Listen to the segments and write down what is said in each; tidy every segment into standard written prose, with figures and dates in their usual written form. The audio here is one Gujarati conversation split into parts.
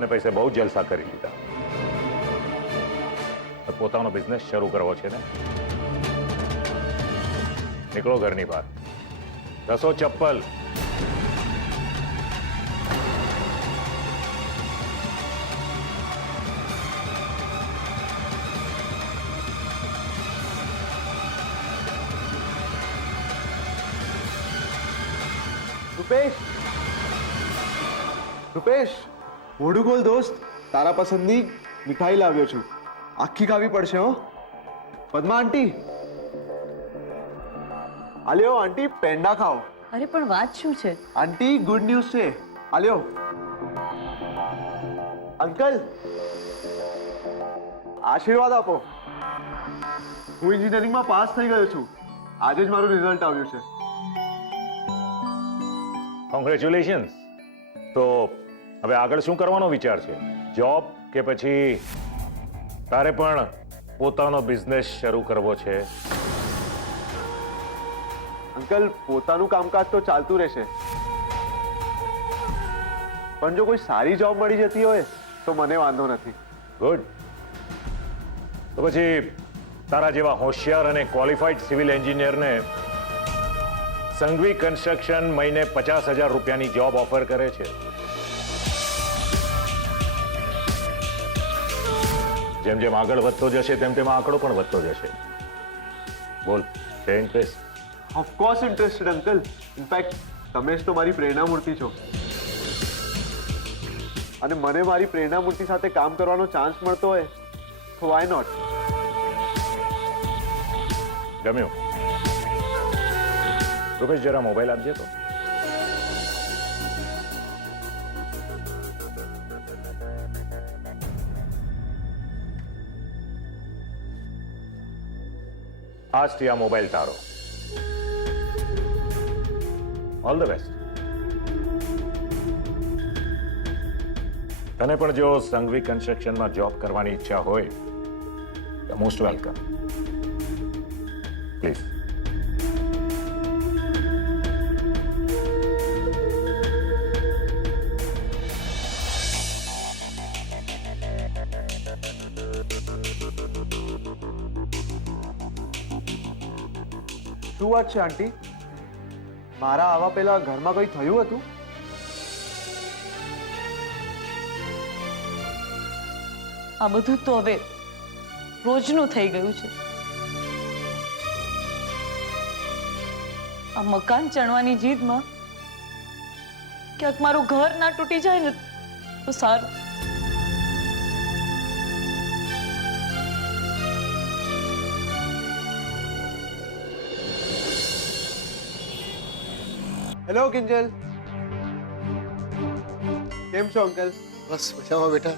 ને પૈસે બહુ જલસા કરી લીધા. પોતાનો બિઝનેસ શરૂ કરવો છે ને? નીકળો ઘરની બહાર, ઘસો ચપ્પલ. રૂપેશ, રૂપેશ, મોઢું ખોલ દોસ્ત. તારા પસંદની મીઠાઈ લાવ્યો છું. આખી ખાવી પડશે હો. પદ્મા આંટી, આલ્યો આંટી, પેંડા ખાઓ. અરે પણ વાત શું છે? આંટી, ગુડ ન્યૂઝ છે. આલ્યો. અંકલ, આશીર્વાદ આપો. હું એન્જિનિયરિંગમાં પાસ થઈ ગયો છું. આજે જ મારું રિઝલ્ટ આવ્યું છે. કોંગ્રેચ્યુલેશન્સ. તો હવે આગળ શું કરવાનો વિચાર છે? જોબ કે પછી તારે પણ પોતાનો બિઝનેસ શરૂ કરવો છે? અંકલ, પોતાનું કામકાજ તો ચાલતું રહેશે, પણ જો કોઈ સારી જોબ મળી જતી હોય તો મને વાંધો નથી. ગુડ. તો પછી તારા જેવા હોશિયાર અને ક્વોલિફાઈડ સિવિલ એન્જિનિયરને સંઘવી કન્સ્ટ્રક્શન મહિને 50,000 રૂપિયાની જોબ ઓફર કરે છે. જેમ જેમ આગળ વધતો જશે તેમ તેમ આંકડો પણ વધતો જશે. બોલ, છે interest? Of course interested uncle. In fact તમે જ તો મારી પ્રેરણા મૂર્તિ છો, અને મને મારી પ્રેરણા મૂર્તિ સાથે કામ કરવાનો ચાન્સ મળતો હોય તો વાય નોટ. ગમ્યું? રૂપેશ, જરા મોબાઈલ આપજે તો. આજથી આ મોબાઈલ તારો. All the best. તને પણ જો સંઘવી કન્સ્ટ્રક્શનમાં જોબ કરવાની ઈચ્છા હોય તો મોસ્ટ વેલકમ. પ્લીઝ. શું વાત છે આંટી? મારા આવા પહેલા ઘરમાં કંઈ થયું હતું? આ બધું તો હવે રોજનું થઈ ગયું છે. આ મકાન ચણવાની જીદમાં ક્યાંક મારું ઘર ના તૂટી જાય ને તો સારું. હેલો કિંજલ, કેમ છો અંકલ? બસ મજામાં બેટા.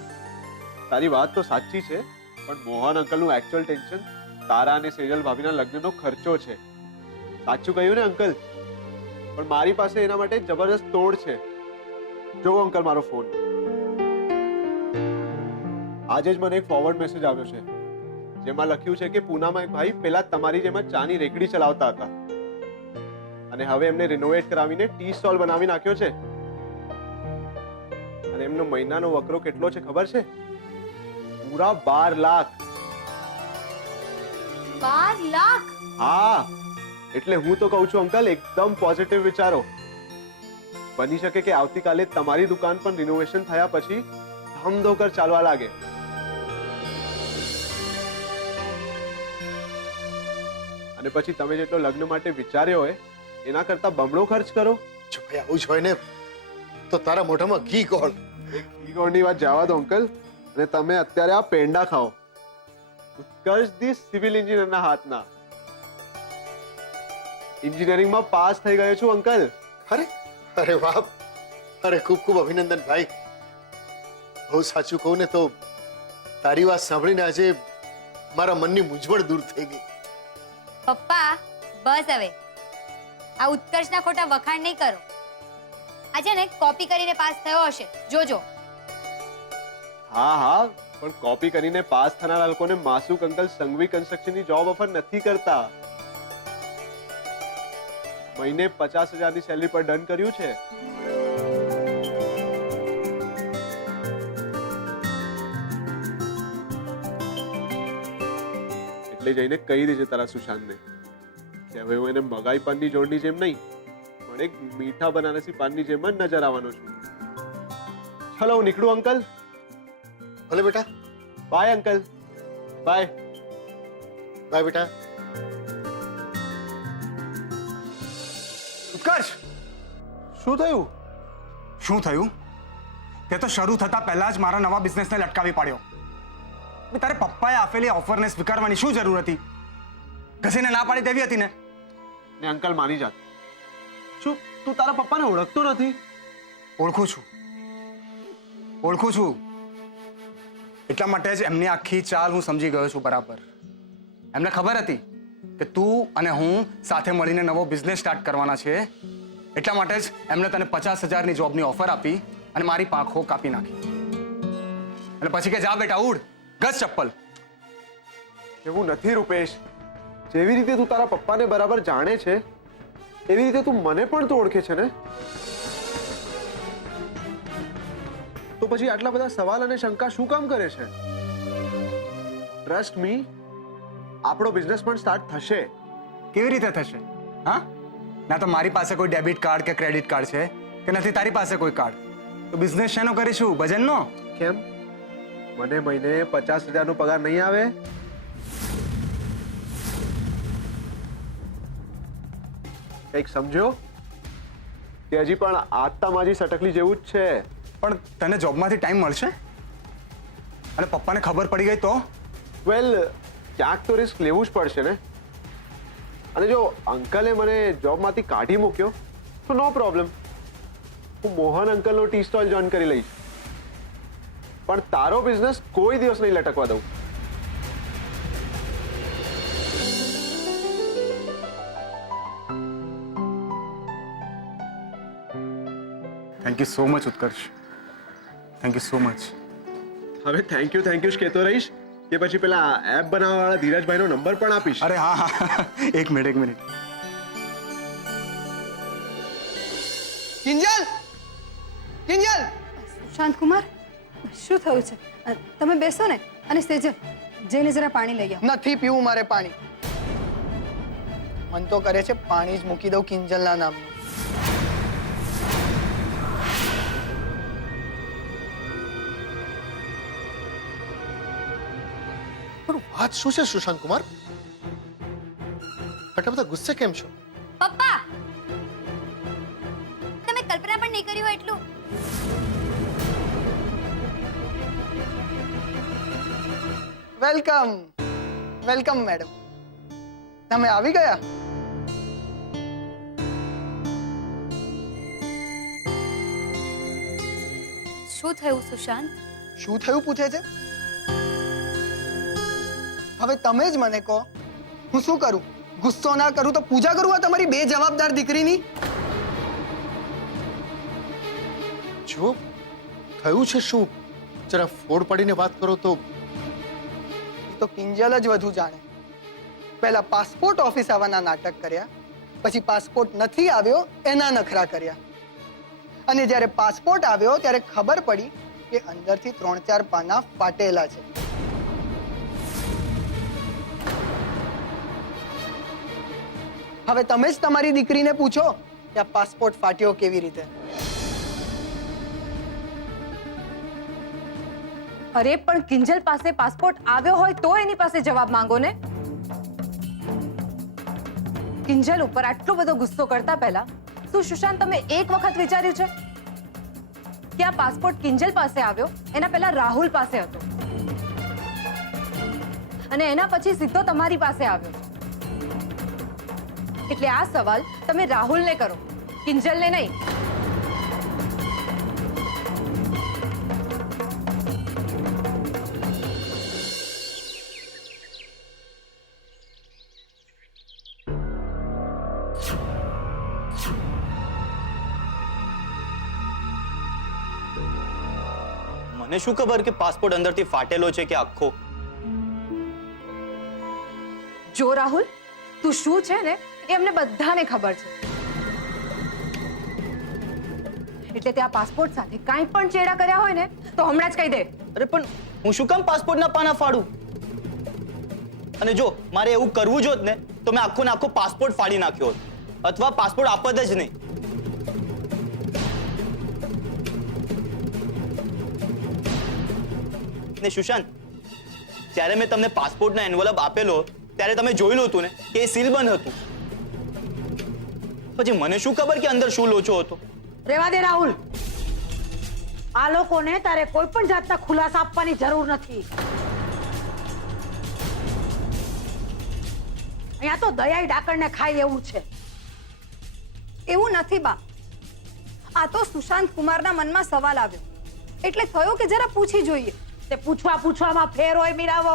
તારી વાત તો સાચી છે, પણ મોહન અંકલનું એકચ્યુઅલ ટેન્શન તારા અને સેજલ ભાભીના લગ્નનો ખર્ચો છે. સાચું કહ્યું ને અંકલ? પણ મારી પાસે એના માટે જબરદસ્ત તોડ છે. જો અંકલ, મારો ફોન. આજે જ મને એક ફોરવર્ડ મેસેજ આવ્યો છે, જેમાં લખ્યું છે કે પૂનામાં એક ભાઈ પેલા તમારી જેમ જ ચાની રેકડી ચલાવતા હતા, અને હવે એમને રિનોવેટ કરાવીને ટી સ્ટોલ બનાવી નાખ્યો છે. અને એમનો મહિનાનો વકરો કેટલો છે ખબર છે? પૂરા 12 લાખ. 12 લાખ? હા, એટલે હું તો કહું છું અંકલ, એકદમ પોઝિટિવ વિચારો. બની શકે કે આવતીકાલે તમારી દુકાન પણ રિનોવેશન થયા પછી ધમધોકર ચાલવા લાગે. અને પછી તમે જેટલો લગ્ન માટે વિચાર્યો હોય એના કરતા બમણો ખર્ચ કરો. જો ભાઈ આવું જ હોય ને તો તારા મોઢામાં ઘી ગોળ. ઘી ગોળની વાત જવા દો અંકલ, અને તમે અત્યારે આ પેંડા ખાઓ. ઉત્કર્ષ સિવિલ એન્જિનિયરના હાથના. એન્જિનિયરિંગમાં પાસ થઈ ગયો છું અંકલ. અરે અરે વાહ, અરે ખૂબ ખૂબ અભિનંદન ભાઈ. બહુ સાચું કહું ને તો તારી વાત સાંભળીને આજે મારા મનની મૂંઝવણ દૂર થઈ ગઈ. પપ્પા, બસ હવે આ ઉત્કર્ષના ખોટા વખાણ નહીં કરો. આજે ને કોપી કરીને પાસ થયો હશે, જોજો. હા હા, પણ કોપી કરીને પાસ થનારા લોકોને માસુક અંકલ સંઘવી કન્સ્ટ્રક્શનની જોબ ઓફર નથી કરતા. મહિને 50,000ની સેલરી પર ડન કર્યું છે. એટલે જઈને કહી દેજે તારા સુશાંતને કે હવે હું એને મગાઈ પાનની જોડની જેમ નહીં પણ એક મીઠા બનારસી પાનની જેમ જ નજર આવવાનો છું. ચલો હું નીકળું અંકલ. ભલે બેટા. By uncle. બાય. બાય બેટા. ઉત્કર્ષ, શું થયું? શું થયું? તે તો શરૂ થતા પહેલા જ મારા નવા બિઝનેસને લટકાવી પાડ્યો. તારે પપ્પાએ આપેલી ઓફરને સ્વીકારવાની શું જરૂર હતી? ઘસીને ના પાડી દેવી હતી ને. ને અંકલ માની જાત. શું તું તારા પપ્પાને ઓળખતો નથી? ઓળખું છું. એટલા માટે જ એમની આખી ચાલ હું સમજી ગયો છું બરાબર. એમને ખબર હતી કે તું અને હું સાથે મળીને નવો બિઝનેસ સ્ટાર્ટ કરવાના છે. એટલા માટે જ એમણે તને 50,000ની જોબની ઓફર આપી અને મારી પાંખો કાપી નાખી. અને પછી કે જા બેટા ઉડ, ગસ ચપ્પલ. એવું નથી રૂપેશ. જેવી રીતે તું તારા પપ્પાને બરાબર જાણે છે એવી રીતે તું મને પણ તો ઓળખે છે ને. તો પછી આટલા બધા સવાલ અને શંકા શું કામ કરે છે? ટ્રસ્ટ મી, આપણો બિઝનેસ પણ સ્ટાર્ટ થશે. કેવી રીતે થશે? હા, ના તો મારી પાસે કોઈ ડેબિટ કાર્ડ કે ક્રેડિટ કાર્ડ છે કે નથી તારી પાસે કોઈ કાર્ડ. તો બિઝનેસ શેનો કરીશું? ભજનનો? કેમ? મને મહિને 50,000નો પગાર નહીં આવે? કંઈક સમજો કે હજી પણ આત્તા માજી સટકલી જેવું જ છે. પણ તને જોબમાંથી ટાઈમ મળશે? અને પપ્પાને ખબર પડી ગઈ તો? વેલ, ક્યાંક તો રિસ્ક લેવું જ પડશે ને. અને જો અંકલે મને જોબમાંથી કાઢી મૂક્યો તો નો પ્રોબ્લેમ, હું મોહન અંકલનો ટી સ્ટોલ જોઈન કરી લઈશ. પણ તારો બિઝનેસ કોઈ દિવસ નહીં લટકવા દઉં. Thank you so much Utkarsh, thank you so much. હવે થેન્ક યુ જ કહેતો રહીશ કે પછી પેલા એપ બનાવવાવાળા ધીરજભાઈનો નંબર પણ આપીશ? અરે હા હા, એક મિનિટ. કિંજલ, કિંજલ! શાંતકુમાર, શું થયું છે? તમે બેસો ને. અને સેજલ, જઈને જરા પાણી લઈ આવો. નથી પીવું મારે પાણી. મન તો કરે છે પાણી જ મૂકી દઉં કિંજલના નામનું. પણ વાત શું છે સુશાંત કુમાર? આટલા બધા ગુસ્સે કેમ છો? પપ્પા, તમે કલ્પના પણ નહીં કરી હોય એટલું. Welcome, welcome madam. તમે આવી ગયા? શું થયું સુશાંત? શું થયું પૂછે છે? હવે તમે જ મને કહો, હું શું કરું? ગુસ્સો ના કરું તો પૂજા કરું આ તમારી બેજવાબદાર દીકરીની? જો થયું છે શું, જરા ફોડ પાડીને વાત કરો તો. એ તો કિંજલ જ વધુ જાણે. પહેલા પાસપોર્ટ ઓફિસ આવવાના નાટક કર્યા, પછી પાસપોર્ટ નથી આવ્યો એના નખરા કર્યા, અને જ્યારે પાસપોર્ટ આવ્યો ત્યારે ખબર પડી કે અંદરથી 3-4 પાના ફાટેલા છે. હવે તમે જ તમારી દીકરીને પૂછો કે આ પાસપોર્ટ ફાટ્યો કેવી રીતે. અરે પણ કિંજલ પાસે પાસપોર્ટ આવ્યો હોય તો એની પાસે જવાબ માંગો ને. કિંજલ ઉપર આટલો બધો ગુસ્સો કરતા પહેલા શું સુશાંત તમે એક વખત વિચાર્યું છે કે આ પાસપોર્ટ કિંજલ પાસે આવ્યો એના પહેલા રાહુલ પાસે હતો અને એના પછી સીધો તમારી પાસે આવ્યો? એટલે આ સવાલ તમે રાહુલને કરો, કિંજલને નહીં. મને શું ખબર કે પાસપોર્ટ અંદરથી ફાટેલો છે કે આખો? જો રાહુલ, તું શું છે ને એ અમને બધાને ખબર છે. એટલે તે આ પાસપોર્ટ સાથે કાંઈ પણ ચેડા કર્યા હોય ને તો હમણાં જ કહી દે. અરે પણ હું શું કામ પાસપોર્ટના પાના ફાડું? અને જો મારે એવું કરવું જ હોત ને તો મેં આખો ને આખો પાસપોર્ટ ફાડી નાખ્યો હોત અથવા પાસપોર્ટ આપત જ નહીં. ને સુશાંત, જ્યારે મેં તમને પાસપોર્ટનો એન્વલપ આપેલો ત્યારે તમે જોયેલું હતું ને કે એ સીલ બંધ હતું. પછી મને શું ખબર કે અંદર શું લોચો હતો. રેવા દે રાહુલ, આ લોકોને તારે કોઈ પણ જાતના ખુલાસા આપવાની જરૂર નથી. અહીંયા તો દયાઈ ડાકણને ખાય એવું છે. એવું નથી બા, આ તો સુશાંત કુમારના મનમાં સવાલ આવ્યો એટલે થયો કે જરા પૂછી જોઈએ. તે પૂછવામાં ફેર હોય મીરાવો.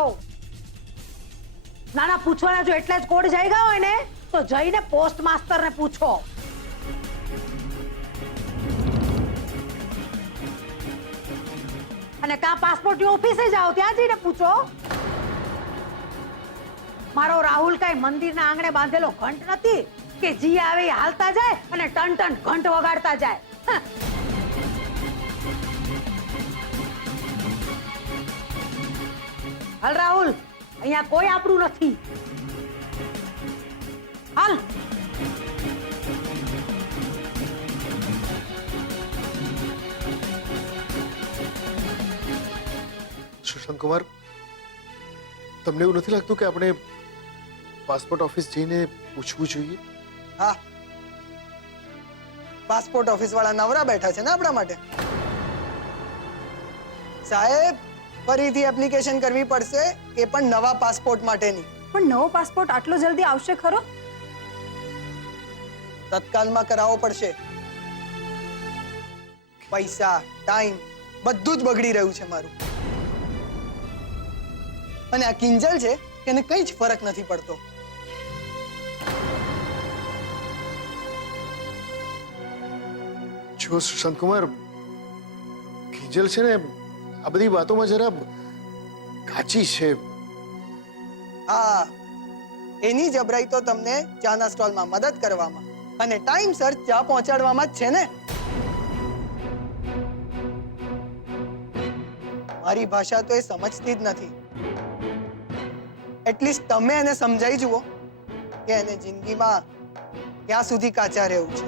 નાના પૂછવાના જો એટલે જ કોડ જઈ ગયા હોય ને તો જઈને પોસ્ટ માસ્ટરને પૂછો. અને કાં પાસપોર્ટની ઓફિસે જાઓ ત્યાં જઈને પૂછો. મારો રાહુલ કઈ મંદિરના આંગણે બાંધેલો ઘંટ નથી કે જી આવે એ હાલતા જાય અને ટન ટન ઘંટ વગાડતા જાય. હાલ રાહુલ, અહીંયા કોઈ આપણું નથી. હાલ. સુશાંત કુમાર, તમને એવું નથી લાગતું કે આપણે પાસપોર્ટ ઓફિસ જઈને પૂછવું જોઈએ? હા, પાસપોર્ટ ઓફિસ વાળા નવરા બેઠા છે ને આપણા માટે. સાહેબ, ફરીથી એપ્લિકેશન કરવી પડશે, એ પણ નવા પાસપોર્ટ માટેની. પણ નવો પાસપોર્ટ આટલો જલ્દી આવશે ખરો? તત્કાલમાં કરાવવો પડશે. પૈસા, ટાઈમ બધું જ બગડી રહ્યું છે મારું. અને આ કિંજલ છે એને કઈ જ ફરક નથી પડતો. જો સુશાંત કુમાર, કિંજલ છે ને આ બધી વાતોમાં જરા કાચી છે. હા, એની જબરાઈ તો તમને ચાના સ્ટોલમાં મદદ કરવામાં અને ટાઈમસર ચા પહોંચાડવામાં જ છે ને. મારી ભાષા તો એ સમજતી જ નથી. એટલીસ્ટ તમે એને સમજાઈ જુઓ કે એને જિંદગીમાં ક્યાં સુધી કાચા રહેવું છે.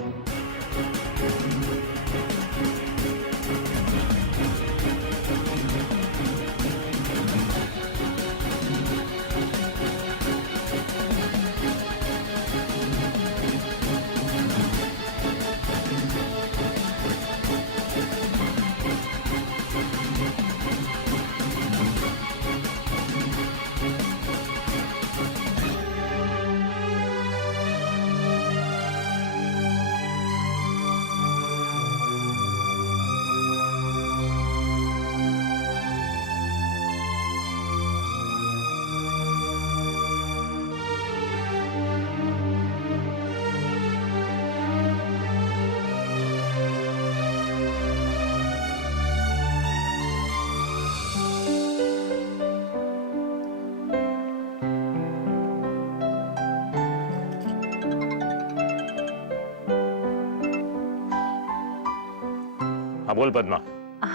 હા બોલ પદ્મા.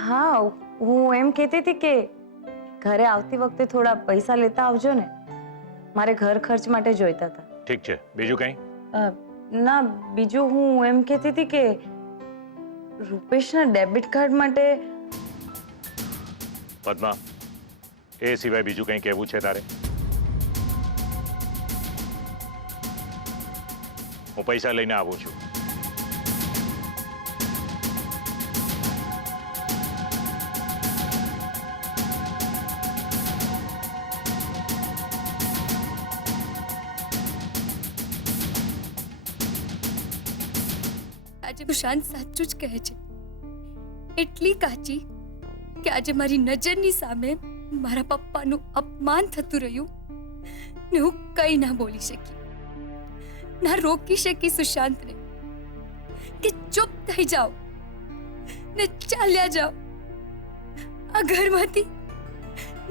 હા, હું એમ કહેતી હતી કે ઘરે આવતી વખતે થોડા પૈસા લેતા આવજો ને. મારે ઘર ખર્ચ માટે જોઈતા હતા. ઠીક છે, બીજું કંઈ? ના, બીજું હું એમ કહેતી હતી કે રૂપેશના ડેબિટ કાર્ડ માટે. પદ્મા, એ સિવાય બીજું કંઈ કહેવું છે તારે? હું પૈસા લઈને આવું છું. આજે સુશાંત સાચું જ કહે છે. એટલી કાચી કે આજે મારી નજરની સામે મારા પપ્પાનું અપમાન થતું રહ્યું ને હું કંઈ ના બોલી શકી, ના રોકી શકી સુશાંતને કે ચૂપ થઈ જાઓ ને ચાલ્યા જાઓ આ ઘરમાંથી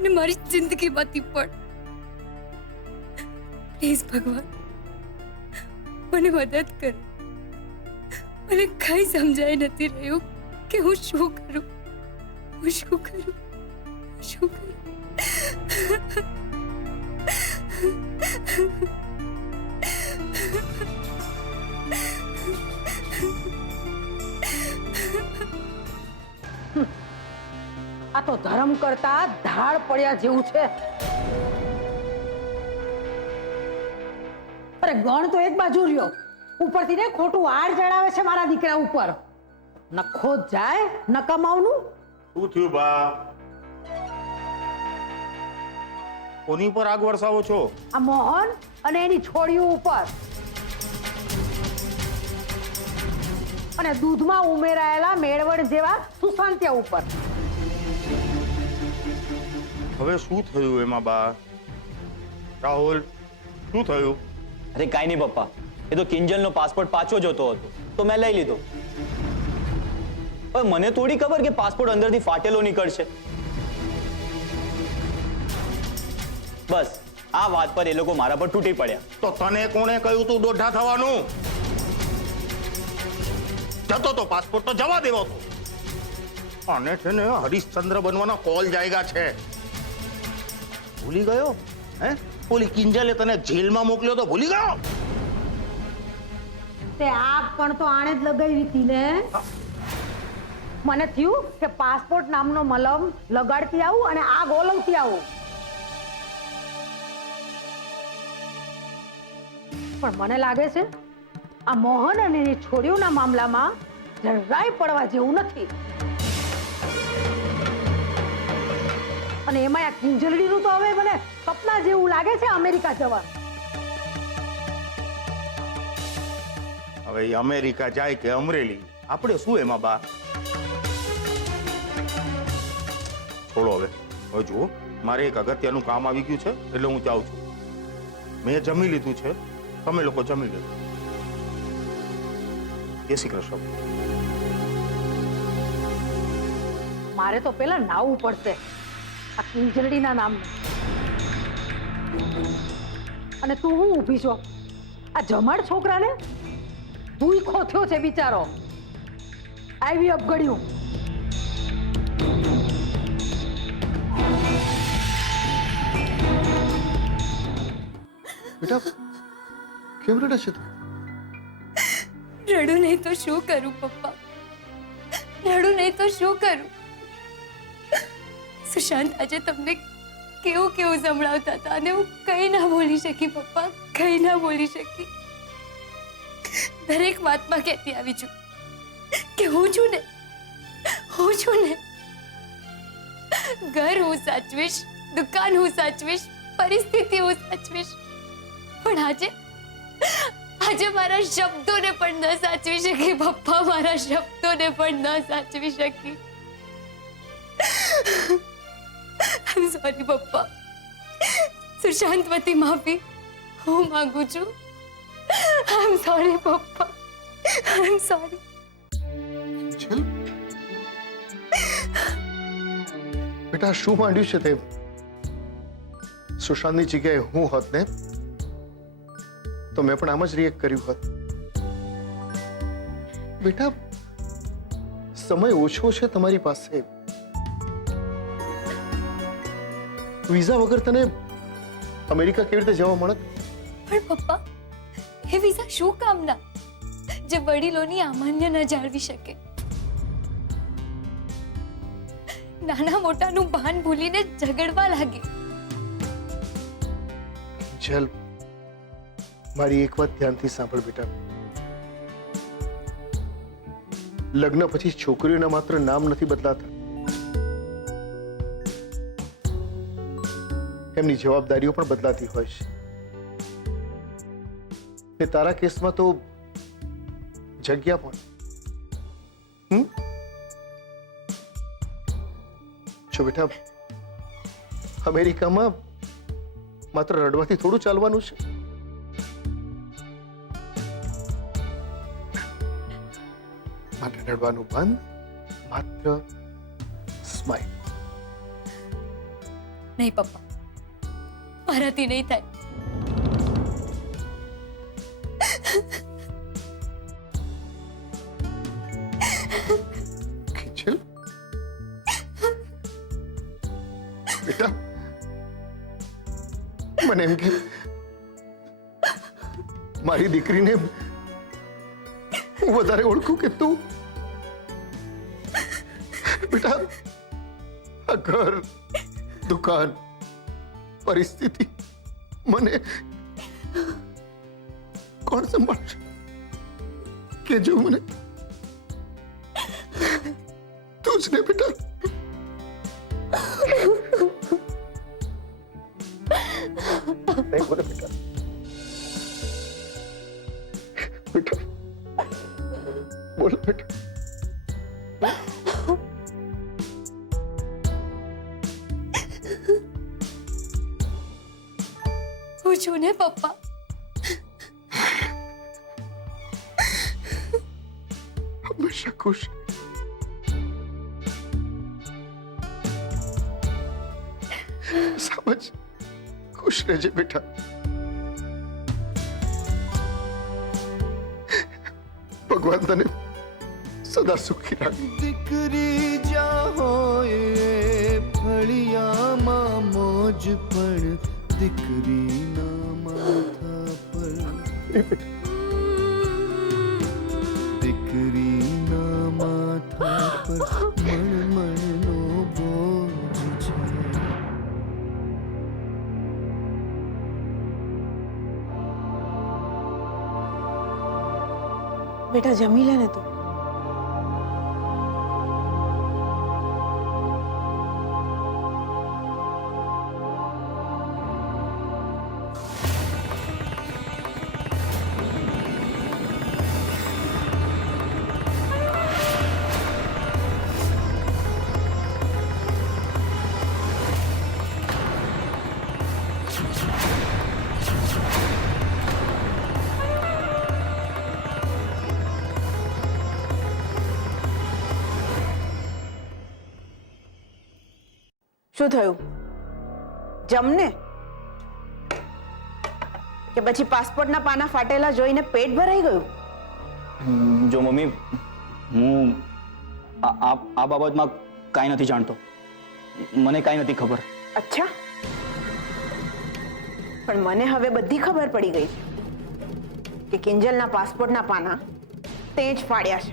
ને મારી જિંદગીમાંથી. પણ પ્લીઝ ભગવાન, મને મદદ કરો. મને કઈ સમજાય નથી રહ્યું કે હું શું કરું, હું શું કરું, શું કરું. આ તો ધર્મ કરતા ધાડ પડ્યા જેવું છે. અરે ગણ તો એક બાજુ રહ્યો, ઉપરથી ને ખોટું આડ ચડાવે છે મારા દીકરા ઉપર. નખો જ જાય નકમાવનું. શું થયું બા? કોની પર આગ વરસાવો છો? આ મોહન અને એની છોડીઓ ઉપર અને દૂધમાં ઉમેરાયેલા મેળવણ જેવા સુશાંત્યા ઉપર. હવે શું થયું એમાં બા? રાહુલ, શું થયું? અરે કાંઈ નહીં પપ્પા, એ તો કિંજલનો પાસપોર્ટ પાછો જોતો હતો તો મેં લઈ લીધો. હવે મને થોડી ખબર કે પાસપોર્ટ અંદરથી ફાટેલો નીકળશે. બસ આ વાત પર એ લોકો મારા પર તૂટી પડ્યા. તો તને કોણે કહ્યું તું દોઢા થવાનું? જતો તો પાસપોર્ટ તો જવા દેવો તો. અને છે ને હરીશચંદ્ર બનવાના કોલ જાયગા છે. ભૂલી ગયો? હે? ઓલી કિંજલે તને જેલમાં મોકલ્યો તો ભૂલી ગયો? તે આગ પણ તો આણે જ લગાવી હતી ને. મને થયું કે પાસપોર્ટ નામનો મલમ લગાડતી આવું અને આગ ઓલવતી આવું. પણ મને લાગે છે આ મોહન અને એની છોડીઓના મામલામાં જરાય પડવા જેવું નથી. અને એમાં આ કિંજલડીનું તો હવે મને સપના જેવું લાગે છે અમેરિકા જવાનું. હવે એ અમેરિકા જાય કે અમરેલી, આપણે શું એમાં બા? છોડો હવે. હવે જુઓ, મારે એક અગત્યનું કામ આવી ગયું છે એટલે હું જાઉં છું. મેં જમી લીધું છે, તમે લોકો જમી લો. જય શ્રી કૃષ્ણ. મારે તો પેલા નાવું પડશે આ કિંજલડીના નામનું. અને તું હું ઊભી છો? આ જમાડ છોકરાને ભૂખો થયો છે બિચારો. આવી અપગડ્યું. બેટા કેમ રડે છે તું? રડું નહીં તો શું કરું પપ્પા? રડું નહીં તો શું કરું? સુશાંત આજે તમને કેવું કેવું સંભળાવતા હતા અને હું કંઈ ના બોલી શકી પપ્પા, કંઈ ના બોલી શકી. દરેક વાતમાં કહેતી આવી છું કે હું છું ને, ઘર હું સાચવીશ, દુકાન હું સાચવીશ, પરિસ્થિતિ હું સાચવીશ. પણ આજે મારા શબ્દોને પણ ન સાચવી શકી પપ્પા, મારા શબ્દોને પણ ન સાચવી શકી. આઈ સોરી પપ્પા. સુશાંત વતી માફી હું માંગુ છું. આઈ સોરી પપ્પા, આઈ સોરી. ચલ બેટા, શું માંડ્યું છે તે? સુશાંતની જગ્યાએ હું હોત ને તો મેં પણ આમ જ રિએક્ટ કર્યું હોત. બેટા, સમય ઓછો છે તમારી પાસે. વિઝા વગર તને અમેરિકા કેવી રીતે જવા મળત? પણ પપ્પા, એ વિઝા શું કામના જે વડીલોની અમાન્ય ન જાળવી શકે? નાના મોટાનું ભાન ભૂલીને ઝઘડવા લાગે. ચલ, મારી એક વાત ધ્યાનથી સાંભળ બેટા. લગ્ન પછી છોકરીઓના માત્ર નામ નથી બદલાતા, એમની જવાબદારીઓ પણ બદલાતી હોય છે. ને તારા કેસમાં તો જગ્યા પણ. જો બેટા, અમેરિકામાં માત્ર રડવાથી થોડું ચાલવાનું છે. માટે રડવાનું બંધ, માત્ર સ્માઈલ. નહીં પપ્પા, મારાથી નહીં થાય. કિંજલ બેટા, મને એમ કે મારી દીકરીને હું વધારે ઓળખું કે તું? બેટા, આ ઘર, દુકાન, પરિસ્થિતિ મને કોણ સંભાળશે? કે જો મને તું જ ને બેટા. નહીં બોલે બેટા. બેટા બોલ બેટા. હું છું ને પપ્પા. હંમેશા ખુશ. સમજ, ખુશ રહેજે બેટા. ભગવાન તને સદા સુખી રાખે. દીકરી જાહો એ ફળિયામાં મોજ પણ દીકરીના માથા પર. દીકરીના માથા પર મણમણનો બોજ છે. બેટા જમી લે ને તું. શું થયું? જમને કે પછી પાસપોર્ટના પાના ફાટેલા જોઈને પેટ ભરાઈ ગયું? જો મમ્મી, હું આ બાબતમાં કાંઈ નથી જાણતો. મને કાંઈ નથી ખબર. અચ્છા, પણ મને હવે બધી ખબર પડી ગઈ છે કે કિંજલના પાસપોર્ટના પાના તે જ ફાડ્યા છે.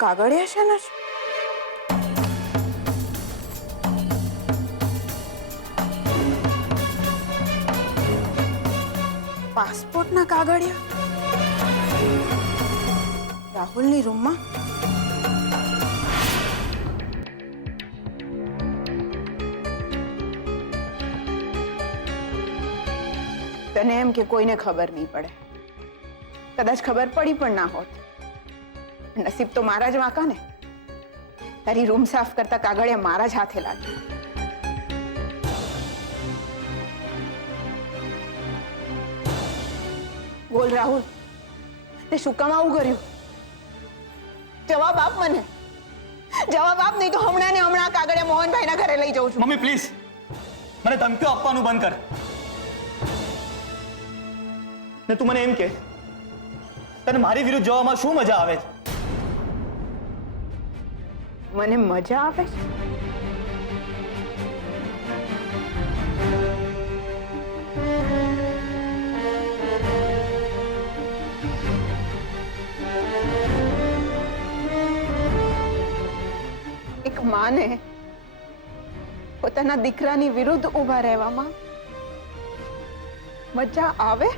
કાગળિયા છે ને? પાસપોર્ટના કાગળિયા રાહુલની રૂમમાં? તને એમ કે કોઈને ખબર નહીં પડે. કદાચ ખબર પડી પણ ના હોત. નસીબ તો મારા જ વાંકા ને. તારી રૂમ સાફ કરતા કાગળિયા મારા જ હાથે લાગ્યા. બોલ રાહુલ, તે શું કામ આવું કર્યું? જવાબ આપ મને. જવાબ આપ, નહીં તો હમણાં ને હમણાં કાગળિયા મોહનભાઈના ઘરે લઈ જાઉં છું. મમ્મી પ્લીઝ, મને ધમકીઓ આપવાનું બંધ કર. ને તું મને એમ કે તને મારી વિરુદ્ધ જવામાં શું મજા આવે છે? મને મજા આવે છે? એક માને પોતાના દીકરાની વિરુદ્ધ ઊભા રહેવામાં મજા આવે?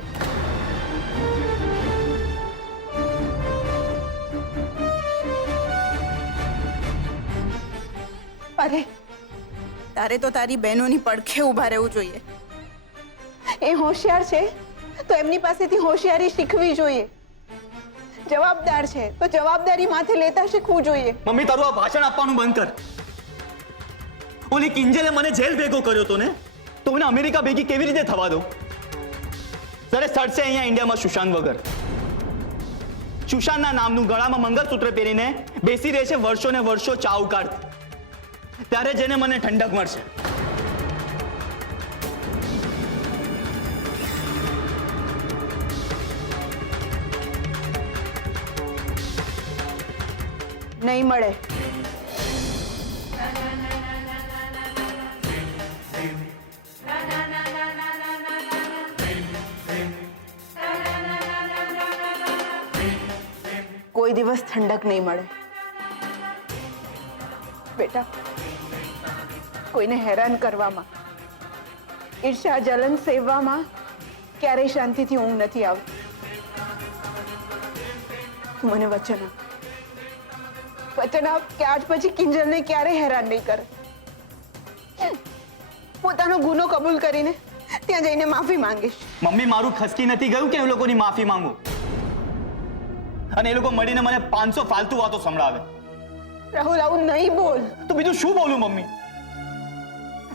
અરે, તારે તો તારી બહેનોની પડખે ઊભા રહેવું જોઈએ. એ હોશિયાર છે તો એમની પાસેથી હોશિયારી શીખવી જોઈએ. જવાબદાર છે તો જવાબદારી માથે લેતા શીખવું જોઈએ. મમ્મી, તારું આ ભાષણ આપવાનું બંધ કર. ઓલી કિંજલે મને જેલ ભેગો કર્યો તો ને, તો મને અમેરિકા ભેગી કેવી રીતે થવા દો? સરે સડશે અહીંયા ઇન્ડિયામાં સુશાંત વગર. સુશાંતના નામનું ગળામાં મંગળસૂત્ર પહેરીને બેસી રહે છે વર્ષો ને વર્ષો ચાવ કાઢ. ત્યારે જેને મને ઠંડક મળશે. નહીં મળે. કોઈ દિવસ ઠંડક નહીં મળે. બેટા, કોઈને હેરાન કરવામાં, ઈર્ષા જલન સેવવામાં ક્યારેય શાંતિથી ઊંઘ નથી આવતી. તું મને વચન આપ, વચન આપ કે આજ પછી કિંજલને ક્યારેય હેરાન નહીં કરે. પોતાનો ગુનો કબૂલ કરીને ત્યાં જઈને માફી માંગીશ. મમ્મી, મારું ખસકી નથી ગયું કે એ લોકોની માફી માંગુ, અને એ લોકો મળીને મને 500 ફાલતુ વાતો સંભળાવે. રાહુલ, આવું નહીં બોલ. તો બીજું શું બોલું મમ્મી?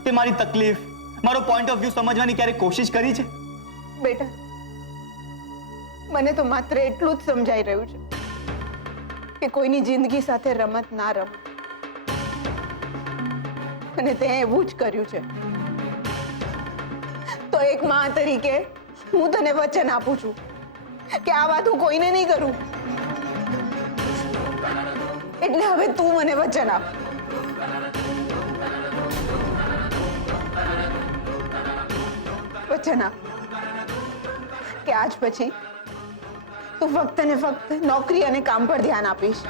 તે મારી તકલીફ, મારો પોઈન્ટ ઓફ વ્યૂ સમજવાની ક્યારે કોશિશ કરી છે? બેટા, મને તો માત્ર એટલું જ સમજાઈ રહ્યું છે કે કોઈની જિંદગી સાથે રમત ના રમ. અને તે એવું જ કર્યું છે. તો એક માં તરીકે હું તને વચન આપું છું કે આ વાત હું કોઈને નહીં કરું. એટલે હવે તું મને વચન આપ. વચન આપ કે આજ પછી તું ફક્ત ને ફક્ત નોકરી અને કામ પર ધ્યાન આપીશ.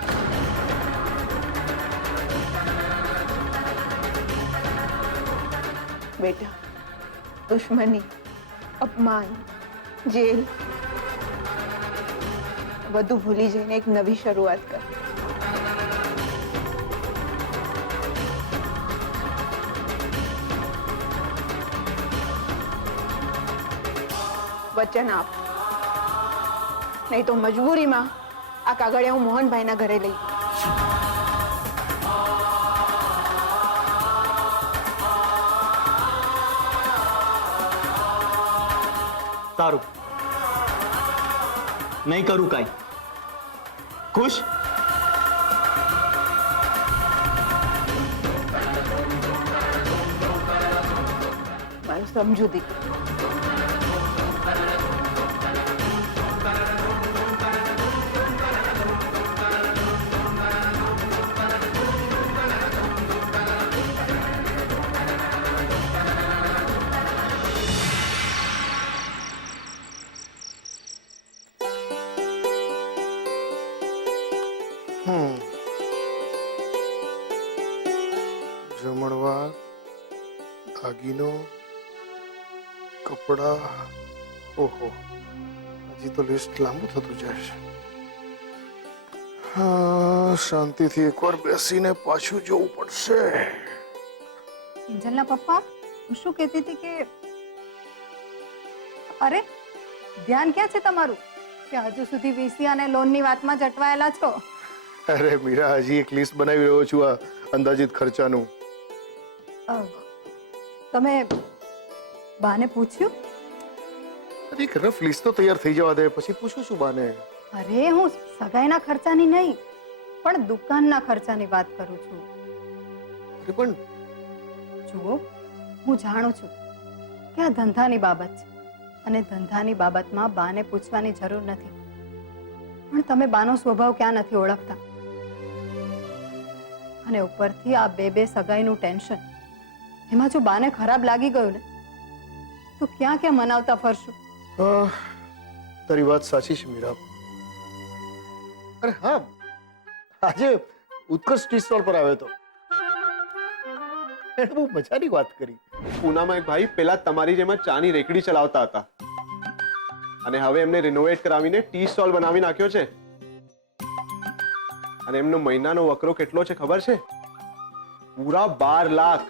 બેટા, દુશ્મની, અપમાન, જેલ બધું ભૂલી જઈને એક નવી શરૂઆત કર. વચન આપ, નહીં તો મજબૂરીમાં આ કાગળિયા હું મોહનભાઈના ઘરે લઈ. સારું, નહીં કરું કાંઈ. ખુશ? મારું સમજુ દીકરું. જમણવાર, દાગીનો, કપડા. ઓહો, હજી તો લિસ્ટ લાંબુ થતું જાય છે. હા, શાંતિથી એકવાર બેસીને પાછું જોવું પડશે. કિંજલના પપ્પા, હું શું કહેતી હતી કે અરે ધ્યાન ક્યાં છે તમારું કે હજુ સુધી વીસી અને લોનની વાતમાં જ અટવાયેલા છો? અરે મીરા, હજી એક લિસ્ટ બનાવી રહ્યો છું આ અંદાજિત ખર્ચાનું. તમે બાને પૂછ્યું? એક રફ લિસ્ટ તો તૈયાર થઈ જવા દે, પછી પૂછું છું બાને. અરે હું સગાઈના ખર્ચાની નહીં, પણ દુકાનના ખર્ચાની વાત કરું છું. અરે પણ જુઓ, હું જાણું છું કે આ ધંધાની બાબત છે અને ધંધાની બાબતમાં બાને પૂછવાની જરૂર નથી, પણ તમે બાનો સ્વભાવ ક્યાં નથી ઓળખતા. અને ઉપરથી આ બે સગાઈનું ટેન્શન, એમાં જો બાને ખરાબ લાગી ગયું ને તો ક્યાં ક્યાં મનાવતા ફરશું. તારી વાત સાચી છે મીરા. અરે હા, આજે ઉત્કર્ષ ટી સ્ટોલ પર આવ્યો હતો. એને બહુ મજાની વાત કરી. પૂનામાં એક ભાઈ પેલા તમારી જેમ જ ચાની રેકડી ચલાવતા હતા અને હવે એમને રિનોવેટ કરાવીને ટી સ્ટોલ બનાવી નાખ્યો છે. અને એમનો મહિનાનો વકરો કેટલો છે ખબર છે? પૂરા 12 લાખ.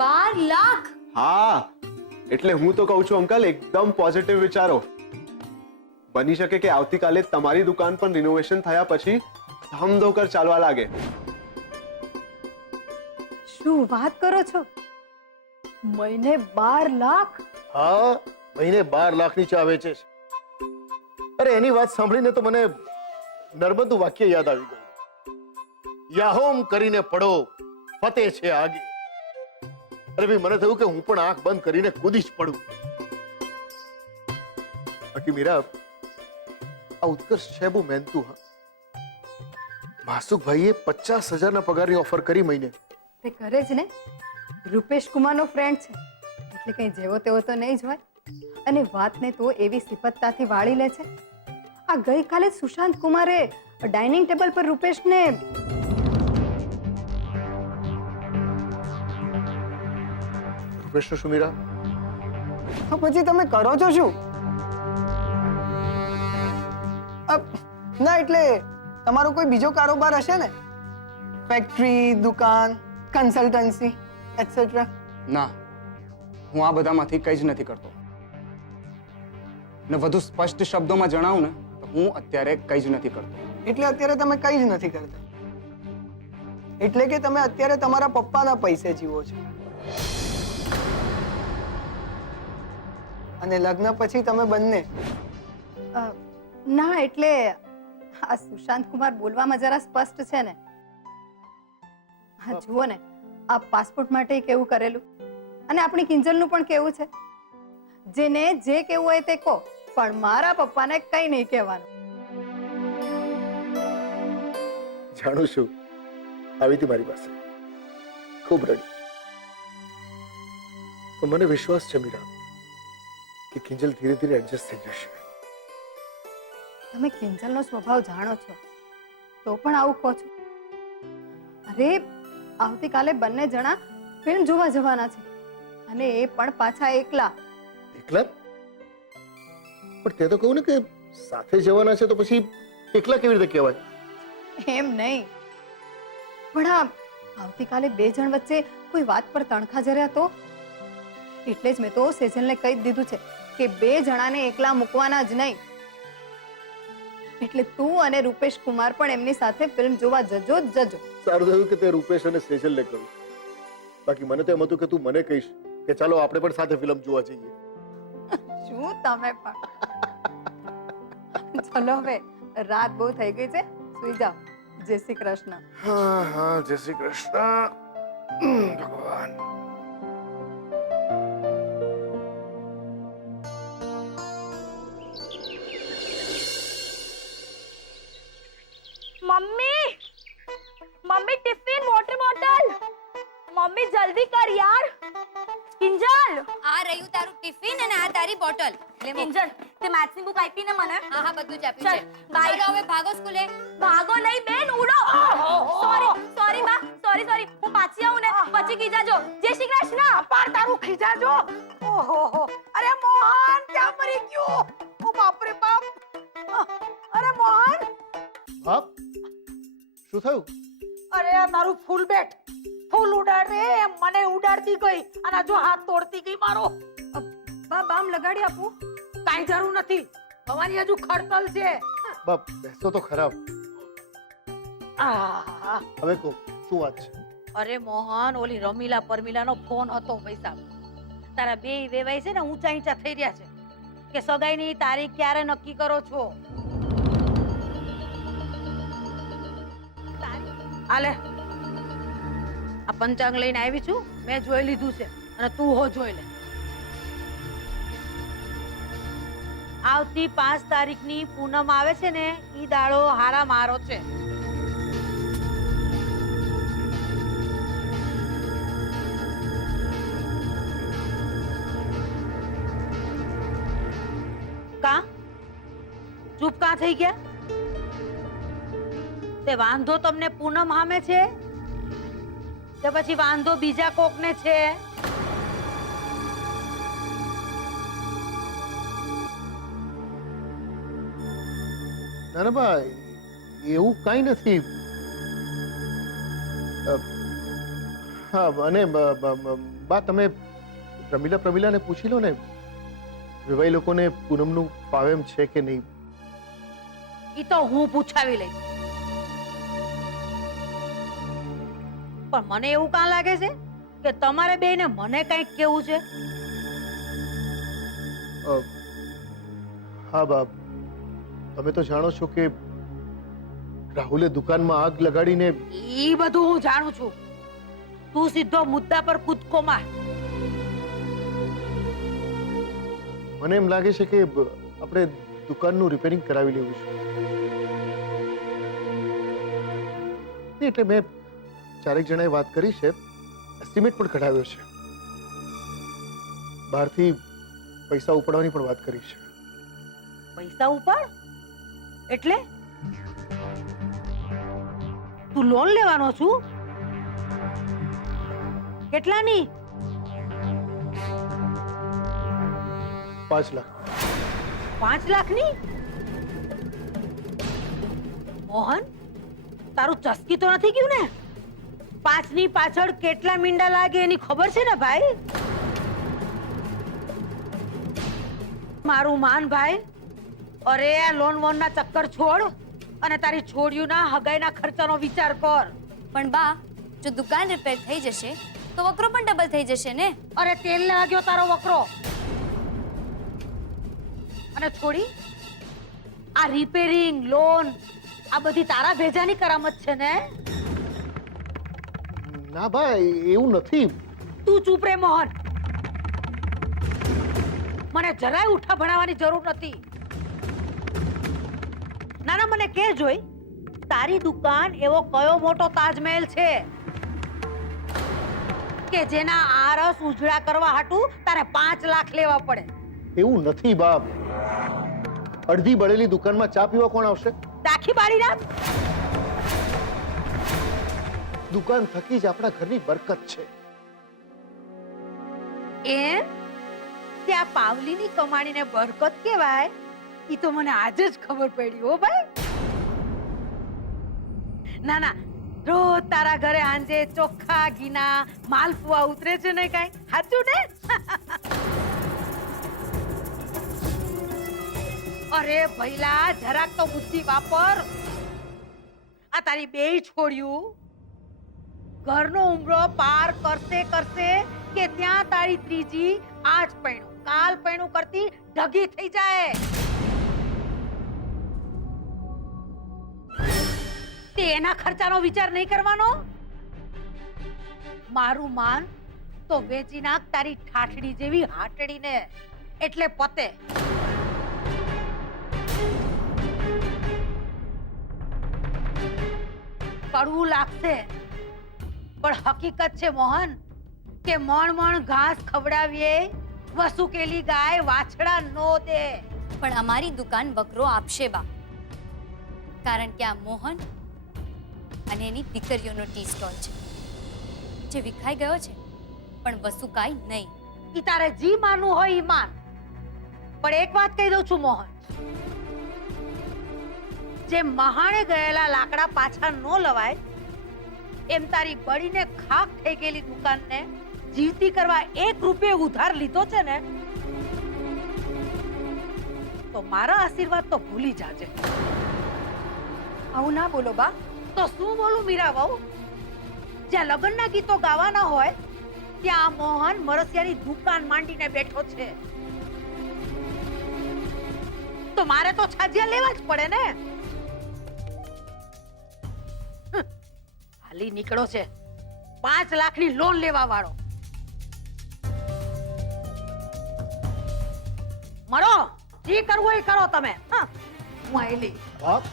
12 લાખ? હા, એટલે હું તો કહું છું અંકલ, એકદમ પોઝિટિવ વિચારો. બની શકે કે આવતીકાલે તમારી દુકાન પણ રિનોવેશન થયા પછી ધમધોકર ચાલવા લાગે. શું વાત કરો છો? મહિને 12 લાખ? હા, મહિને 12 લાખની ચા વેચે છે. અરે એની વાત સાંભળીને તો મને નર્મદનું વાક્ય યાદ આવી ગયું. યાહોમ કરીને પડો, ફતે છે આગે. અરે ભાઈ, મને થયું કે હું પણ આંખ બંધ કરીને કૂદી જ પડું. બાકી મીરા, આ ઉત્કર્ષ છે બહુ મહેનતું. હા, માસુકભાઈએ 50,000ના પગારની ઓફર કરી મહિને. તે કરે જ ને. રૂપેશ કુમારનો ફ્રેન્ડ છે એટલે કઈ જેવો તેવો તો નહીં જ હોય. અને વાતને તો એવી સિફતતાથી વાળી લે છે. આ ગઈકાલે સુશાંત કુમારે ડાઇનિંગ ટેબલ પર રૂપેશને રૂપેશનું શું મીરા? તો પછી તમે કરો છો શું? ના એટલે તમારો કોઈ બીજો કારોબાર હશે ને? ફેક્ટરી, દુકાન, કન્સલ્ટન્સી એટસેટ્રા? ના, હું આ બધામાંથી કંઈ જ નથી કરતો. ને વધુ સ્પષ્ટ શબ્દોમાં જણાવું ને તો હું અત્યારે કંઈ જ નથી કરતો. એટલે અત્યારે તમે કંઈ જ નથી કરતા. એટલે કે તમે અત્યારે તમારા પપ્પાના પૈસે જીવો છો. અને લગ્ન પછી તમે બંને ના એટલે આ સુશાંત કુમાર બોલવામાં જરા સ્પષ્ટ છે ને. હા જુઓ ને, આ પાસપોર્ટ માટે કેવું કરેલું અને આપણી કિંજલનું પણ કેવું છે. જેને જે કેવું હોય તે કહો, પણ મારા પપ્પાને કંઈ નહીં કહેવાનું. જાણું છું, આવી હતી મારી પાસે, ખૂબ રડી. પણ મને વિશ્વાસ છે મીરા કે કિંજલ ધીરે ધીરે એડજસ્ટ થઈ જશે. તમે કિંજલનો સ્વભાવ જાણો છો તો પણ આવું કહો છો? અરે આવતીકાલે બંને જણા ફિલ્મ જોવા જવાના છે અને એ પણ પાછા એકલા. એકલા? પણ તે તો કહું ને કે સાથે જવાના છે તો પછી એકલા કેવી રીતે કહેવાય? એમ નહીં, પણ આ આવતીકાલે બે જણ વચ્ચે કોઈ વાત પર તણખા જર્યા તો એટલે જ મેં તો સેજલને કહી દીધું છે કે બે જણાને એકલા મૂકવાના જ નહીં. એટલે તું અને રૂપેશ કુમાર પણ એમની સાથે ફિલ્મ જોવા જજો જ જજો. સારું થયું કે તે રૂપેશ અને સેજલને કહ્યું. બાકી મને તો એમ હતું કે તું મને કહીશ કે ચાલો આપણે પણ સાથે ફિલ્મ જોવા જઈએ. શું તમે પણ. ચલો હવે રાત બહુ થઈ ગઈ છે, સુઈ જાઓ. જય શ્રી કૃષ્ણ. હા હા, જય શ્રી કૃષ્ણ. ભગવાન. Mummy mummy tiffin water bottle mummy जल्दी कर यार किंजल આ રહ્યું તારું ટિફિન અને આ તારી બોટલ. किंजल તે मैथ्स ની બુક આપી ને મને. હા હા, બધું જ આપ્યું ચાલ, છે. બાય. ચાલો હવે ભાગો સ્કૂલે. ભાગો નહીં બેન, ઉડો. સોરી બા, સોરી હું પાછી આવું ને પછી ખીજાજો. જય શ્રી કૃષ્ણ. પાર તારું ખીજાજો. ઓહો, અરે મોહન ક્યાં મરી ગયો? ઓ બાપ રે બાપ. અરે મોહન, બાપ, શું થયું? અરે આ તારું ફૂલ બેટ ફૂલ ઉડાડ રે, મને ઉડાડતી ગઈ અને જો હાથ તોડતી ગઈ મારો. બા બામ લગાડી આપું? કાઈ જરૂર નથી, ભવાની હજુ ખડતલ છે. બાપ, બેસો તો ખરાબ. આહ, હવે કહો, શું વાત છે? અરે મોહન, ઓલી રમીલા પરમીલાનો ફોન હતો પૈસા. તારા બે વેવાઈ છે ને ઊંચા ઊંચા થઈ રહ્યા છે કે સગાઈની તારીખ ક્યારે નક્કી કરો છો. આલે આ પંચાંગ લઈને આવી છું, મેં જોઈ લીધું છે અને તું હો જોઈ લે. આવતી 5 તારીખની પૂનમ આવે છે ને, ઈ દાડો હારા મારો છે. કા ચૂપ કા થઈ ગયા? તે વાંધો તમને પૂનમ સામે છે કે પછી વાંધો બીજા કોકને છે? ના ના ભાઈ, એવું કઈ નથી. હા, અને બા તમે પ્રમીલાને પૂછી લો ને, વિવાહી લોકોને પૂનમનું ફાવે એમ છે કે નહીં. ઈ તો હું પૂછાવી લઈશ. પણ મને એવું કાં લાગે છે કે તમારે બેયને મને કંઈક કેવું છે. હા બાપ, તમે તો જાણો છો કે રાહુલે દુકાનમાં આગ લગાડીને. ઈ બધું હું જાણું છું. તું સીધો મુદ્દા પર કૂદકો માર. મને એમ લાગે છે કે આપણે દુકાનનું રિપેરિંગ કરાવી લેવું છે. એટલે મેં ચારેક જણાએ વાત કરી છે, એસ્ટિમેટ પણ કઢાવ્યો છે, બહારથી પૈસા ઉપાડવાની પણ વાત કરી છે. પૈસા ઉપાડ એટલે તું લોન લેવાનો છું? કેટલાની? 5 લાખ. 5 લાખની? મોહન, તારું ચસકી તો નથી ગયું ને? 5 ની પાછળ કેટલા મીંડા લાગે એની ખબર છે ને ભાઈ? મારું માન ભાઈ. અરે આ લોન વોનના ચક્કર છોડ અને તારી છોડ્યુંના હગાઈના ખર્ચાનો વિચાર કર. પણ બા, જો દુકાન રિપેર થઈ જશે તો વકરો પણ ડબલ થઈ જશે ને. અરે તેલ લાગ્યો તારો વકરો. અને છોડી, આ રિપેરિંગ, લોન, આ બધી તારા ભેજાની કરામત છે ને? ના ભાઈ, એવું નથી. તું ચૂપ રે મોહન. મને જરાય ઉઠા ભણાવવાની જરૂર નથી. ના, મને કે જોઈ, તારી દુકાન એવો કયો મોટો તાજમહેલ છે કે જેના આરસ ઉજળા કરવા હાટુ તારે 5 લાખ લેવા પડે? એવું નથી બાપ. અડધી બળેલી દુકાનમાં ચા પીવા કોણ આવશે? દાખી બાળી રાખ. દુકાન થકી જ આપણા ઘરની બરકત છે. એમ ત્યાં પાવલીની કમાણીને બરકત કહેવાય? ઈ તો મને આજે જ ખબર પડી હો ભાઈ. ના, રોજ તારા ઘરે આંજે ચોખ્ખા ઘીના માલપુઆ ઉતરે છે ને? કઈ સાચું ને? અરે ભઈલા, જરાક તો બુદ્ધિ વાપર. આ તારી બેય છોડ્યું ઘરનો ઉમરો પાર કરશે કે ત્યાં તારી ત્રીજી આજ પૈણું કાલ પૈણું કરતી ઢગી થઈ જાય. તે એના ખર્ચાનો વિચાર નહીં કરવાનો? મારું માન તો વેચી નાખ તારી ઠાઠડી જેવી હાટડીને, એટલે પતે. કડવું લાગશે પણ હકીકત છે મોહન કે મણ ઘાસ ખવડાવીએ વસુકેલી ગાય વાછડા નો દે. પણ અમારી દુકાન વકરો આપશે બા, કારણ કે આ મોહન અને એની દીકરીઓનો ટી સ્ટોલ છે જે વિખાઈ ગયો છે પણ વસુકાય નહીં. ઈ તારે જી માનવું હોય ઈ માન, પણ એક વાત કહી દઉં છું મોહન, જે મહાણે ગયેલા લાકડા પાછા નો લવાય એમ તારી બળીને ખાક થઈ ગયેલી દુકાનને જીવતી કરવા 1 રૂપિયો ઉધાર લીધો છે ને, તો મારા આશીર્વાદ તો ભૂલી જાજે. આવું ના બોલો બા. તો શું બોલું મીરા વહુ? જ્યાં લગ્નના ગીતો ગાવાના હોય ત્યાં મોહન મરસિયાની દુકાન માંડીને બેઠો છે, તો મારે તો છાજિયા લેવા જ પડે ને. હાલી નીકળો છે 5 લાખની લોન લેવા વાળો. મરો, જે કરવું એ કરો તમે. હું આયલી. બાપ,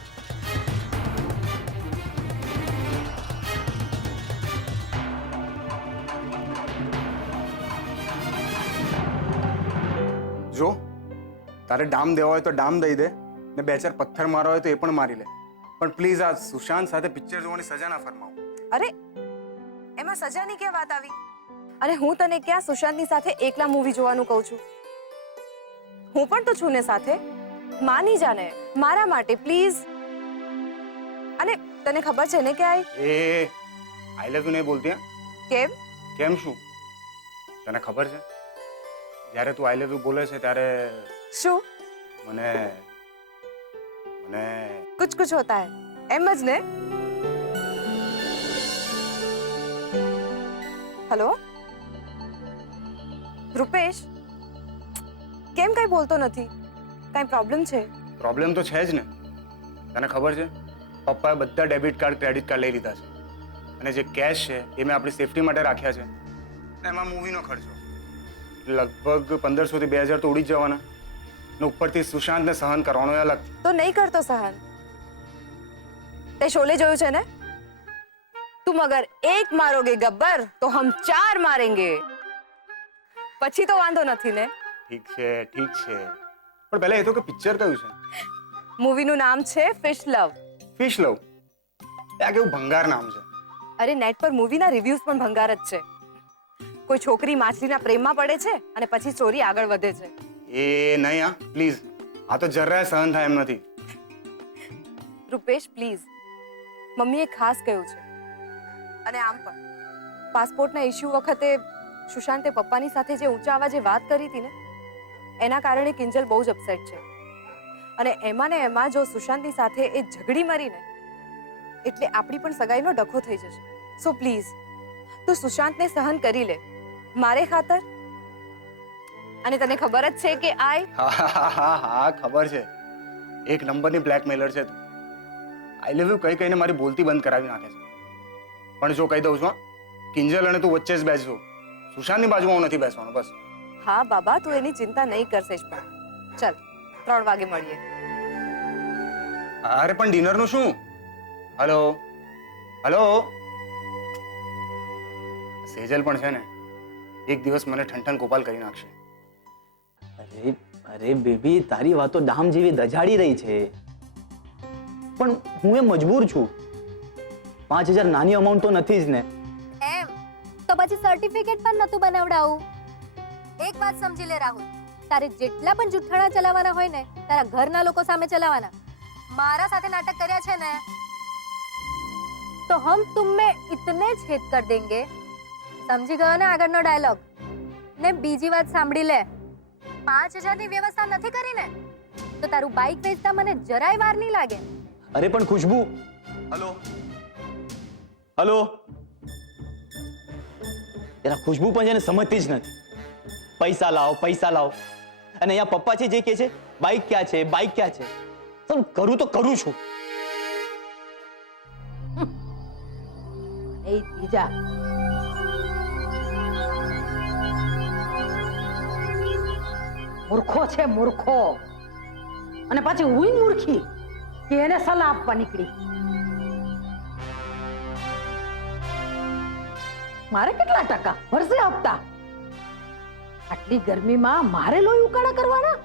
જો તારે ડામ દેવા હોય તો ડામ દઈ દે ને 2-4 પથ્થર મારવા હોય તો એ પણ મારી લે, પણ પ્લીઝ આ સુશાંત સાથે પિક્ચર જોવાની સજા ના ફરમાવો. અરે એમાં સજાની ક્યાં વાત આવી? અને હું તને ક્યાં સુશાંતની સાથે એકલા મૂવી જોવાનું કહું છું? હું પણ તો છું ને સાથે. માની જાને મારા માટે પ્લીઝ. અને તને ખબર છે ને કે આઈ લવ યુ નહીં બોલતી? કેમ? કેમ શું? તને ખબર છે જ્યારે તું આઈ લવ યુ બોલે છે ત્યારે શું મને મને कुछ कुछ होता है, एम જ ને? હેલો રૂપેશ, કેમ કઈ બોલતો નથી? કઈ પ્રોબ્લેમ છે? પ્રોબ્લેમ તો છે જ ને. તને ખબર છે, પપ્પાએ બધા ડેબિટ કાર્ડ ક્રેડિટ કાર્ડ લઈ લીધા છે અને જે કેશ છે એ મેં આપણી સેફટી માટે રાખ્યા છે. એમાં મૂવીનો ખર્ચો લગભગ 1500 થી 2000 તો ઉડી જ જવાના ને ઉપરથી સુશાંતને સહન કરવાનો એ અલગ. તો નહીં કરતો સહન? તે શોલે જોયું છે ને? તુમ અગર એક મારોગે ગબ્બર તો હમ 4 મારેંગે. પછી તો વાંધો નથી ને? ઠીક છે પણ પહેલા એ તો કે પિક્ચર કયું છે? મૂવીનું નામ છે ફિશ લવ. ફિશ લવ? આ કેવું ભંગાર નામ છે. અરે નેટ પર મૂવીના રિવ્યુઝ પણ ભંગાર જ છે. કોઈ છોકરી માછલીના પ્રેમમાં પડે છે અને પછી સ્ટોરી આગળ વધે છે. એ નહીં હા પ્લીઝ, આ તો જરાય સહન થાય એમ નથી. રૂપેશ પ્લીઝ, મમ્મીએ ખાસ કહ્યું છે. અને આમ પણ પાસપોર્ટના ઇશ્યુ વખતે સુશાંતે પપ્પાની સાથે જે ઊંચા અવાજે વાત કરી હતી ને, એના કારણે કિંજલ બહુ જ અપસેટ છે. અને એમાં ને એમાં જો સુશાંતની સાથે એ ઝઘડી મરી ને, એટલે આપણી પણ સગાઈનો ડખો થઈ જશે. સો પ્લીઝ તું સુશાંતને સહન કરી લે મારે ખાતર. અને તને ખબર જ છે કે હા ખબર છે, એક નંબરની બ્લેકમેલર છે તું. આઈ લવ યુ કહીને મારી બોલતી બંધ કરાવી નાખે છે. પણ જો કહી દઉં છું, કિંજલ અને તું વચ્ચે જ બેસજો, સુશાંતની બાજુમાં હું નથી બેસવાનો બસ. હા બાબા, તું એની ચિંતા નહીં કરશે જ. પણ ચાલ 3 વાગે મળીએ. અરે પણ ડિનરનું શું? હલો સેજલ પણ છે ને, એક દિવસ મને ઠંઠન ગોપાલ કરી નાખશે. અરે બેબી, તારી વાતો ડામ જેવી દજાડી રહી છે, પણ હું એ મજબૂર છું. 5000 નાની અમાઉન્ટ તો નથી જ ને. એમ તો પછી સર્ટિફિકેટ પણ નતું બનાવડાવું. એક વાત સમજી લે રાહુલ, તારે જેટલા પણ જુઠ્ઠાણા ચલાવવાના હોય ને, તારા ઘરના લોકો સામે ચલાવવાના. મારા સાથે નાટક કર્યા છે ને, તો હમ તુમ્મે ઇતને છેદ કર દેંગે. સમજી ગયો ને આગળનો ડાયલોગ? ને બીજી વાત સાંભળી લે, 5000 ની વ્યવસ્થા નથી કરી ને, તો તારું બાઇક વેચતા મને જરાય વાર નહીં લાગે. અરે પણ ખુશ્બુ, હલો યાર, ખુશ્બુ પણ છે ને સમજતી જ નથી. પૈસા લાવો અને અહીંયા પપ્પા છે જે કહે છે બાઇક ક્યાં છે. તો કરું તો કરું છું. એ બીજા મૂર્ખો છે, મૂર્ખો. અને પાછી હુંય મૂર્ખી કે એને સલાહ આપવા નીકળી. મારે કેટલા ટકા વર્ષે આપતા? આટલી ગરમીમાં મારે લોહી ઉકાળા કરવાના?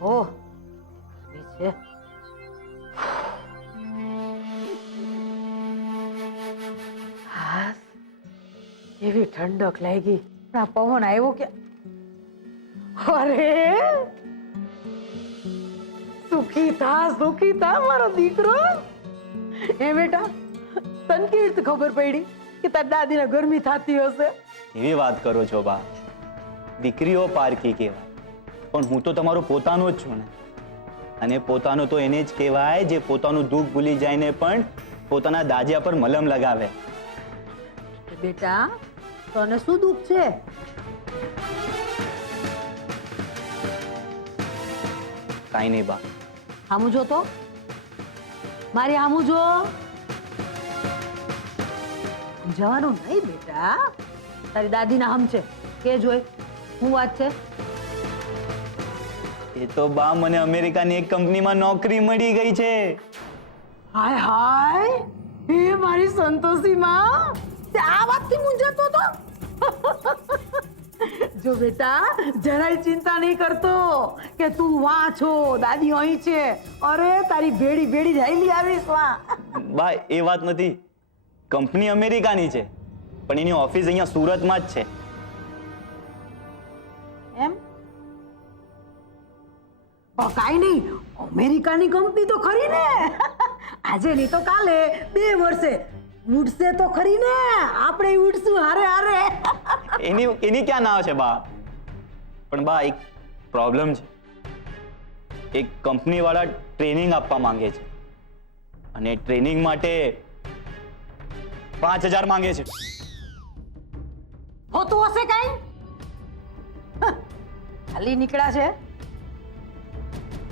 હો છે. એવી ઠંડક લાગી. આ પવન આવ્યો કે અરે સુખી થા મારો દીકરો. એ બેટા, તને કેવી રીતે ખબર પડી કે તાર દાદીને ગરમી થતી હશે? એવી વાત કરો છો બા, દીકરીઓ પારકી કહેવાય, પણ હું તો તમારો પોતાનો જ છું ને. અને પોતાનો તો એને જ કહેવાય જે પોતાનું દુઃખ ભૂલી જાયને પણ પોતાના દાજિયા પર મલમ લગાવે. બેટા, તને શું દુઃખ છે? કાંઈ નહીં બા. હામું જો તો, મારી હામું જો. જવાનું નહીં બેટા, તારી દાદીના હમ છે કે જોઈ શું વાત છે? એ તો બા, મને અમેરિકાની એક કંપનીમાં નોકરી મળી ગઈ છે. હાય હાય, એ મારી સંતોષી માં, તે આ વાતથી મૂંઝાતો તો. જો બેટા, જરાય ચિંતા નહીં કરતો કે તું વાં છો, દાદી અહીં છે. અરે તારી ભેડી ભેડી જઈલી આવીશ વાં. બા એ વાત નથી, કંપની અમેરિકાની છે પણ એની ઓફિસ અહીંયા સુરતમાં જ છે. એમ? કાઈ નહીં, અમેરિકાની કંપની તો ખરી ને. આજે નહીં તો કાલે 2 વર્ષે ઉડશે તો ખરી ને. આપણે ઉડશું હારે હારે. એની ક્યાં ના છે બા? પણ બા એક પ્રોબ્લેમ છે. એક કંપનીવાળા ટ્રેનિંગ આપવા માંગે છે અને ટ્રેનિંગ માટે 5,000 માંગે છે. હોતું હશે કઈ ખાલી નીકળ્યા છે?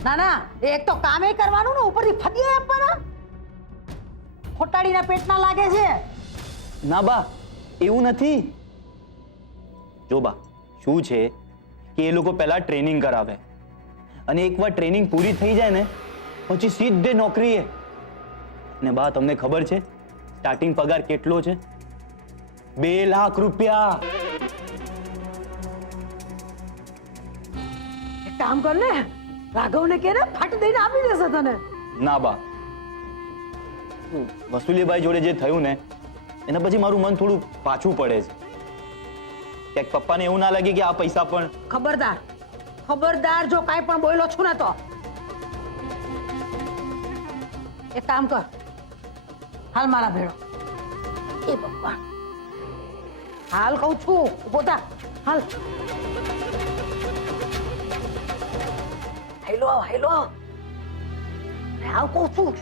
ના ના, એક તો કામે કરવાનું ને ઉપરથી ફદિયા આપવાના. ખોટાડીના પેટના લાગે છે. ના બા, એવું નથી. જો બા, શું છે કે એ લોકો પહેલા ટ્રેનિંગ કરાવે અને એકવાર ટ્રેનિંગ પૂરી થઈ જાય ને પછી સીધે નોકરીએ. ને બા, તમને ખબર છે સ્ટાર્ટિંગ પગાર કેટલો છે? 2 લાખ રૂપિયા. એક કામ કર ને, રાઘવને કે ને ફટ દઈને આપી દેશે તને. ના બા, વસુલીભાઈ જોડે જે થયું ને એના પછી મારું મન થોડું પાછું પડે છે. ક્યાંક પપ્પાને એવું ના લાગે કે આ પૈસા પણ. ખબરદાર, ખબરદાર, જો કાંઈ પણ બોલ્યો છું ને તો એક કામ કર, હાલ મારા ભેળો. એ પપ્પા, હાલ કહું છું, ઉભો થા, હાલ. હેલો હેલો, હાલ કહું છું.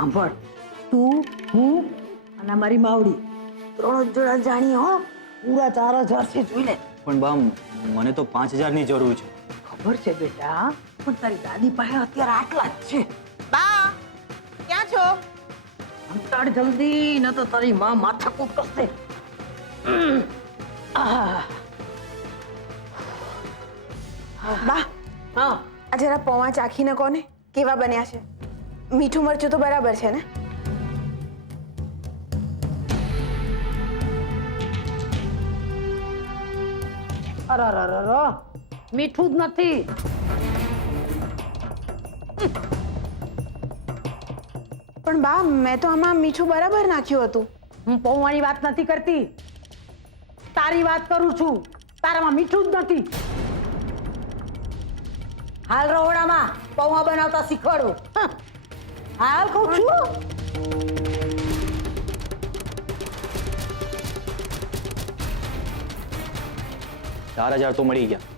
સાંભળ, તું, હું અને મારી માવડી 3 જોડા જાણીએ હો. પૂરા 4,000 છે, જોઈ લે. પણ બા, મને તો 5,000 ની જરૂર છે. ખબર છે બેટા, પણ તારી દાદી પાસે અત્યારે આટલા જ છે. બા ક્યાં છો? અંતાડ જલ્દી, ન તો તારી માં માથાકૂટ કરશે. બા હા, આ જરા પૌવા ચાખીને કોને કેવા બન્યા છે? મીઠું મરચું તો બરાબર છે ને? અરે મીઠું જ નથી. પણ બા, મેં તો આમાં મીઠું બરાબર નાખ્યું હતું. હું પૌવાની વાત નથી કરતી, તારી વાત કરું છું. તારામાં મીઠું જ નથી. હાલ રહોડામાં પૌવા બનાવતા શીખવાડો. હાલ કહું છું. 4,000 તો મળી ગયા,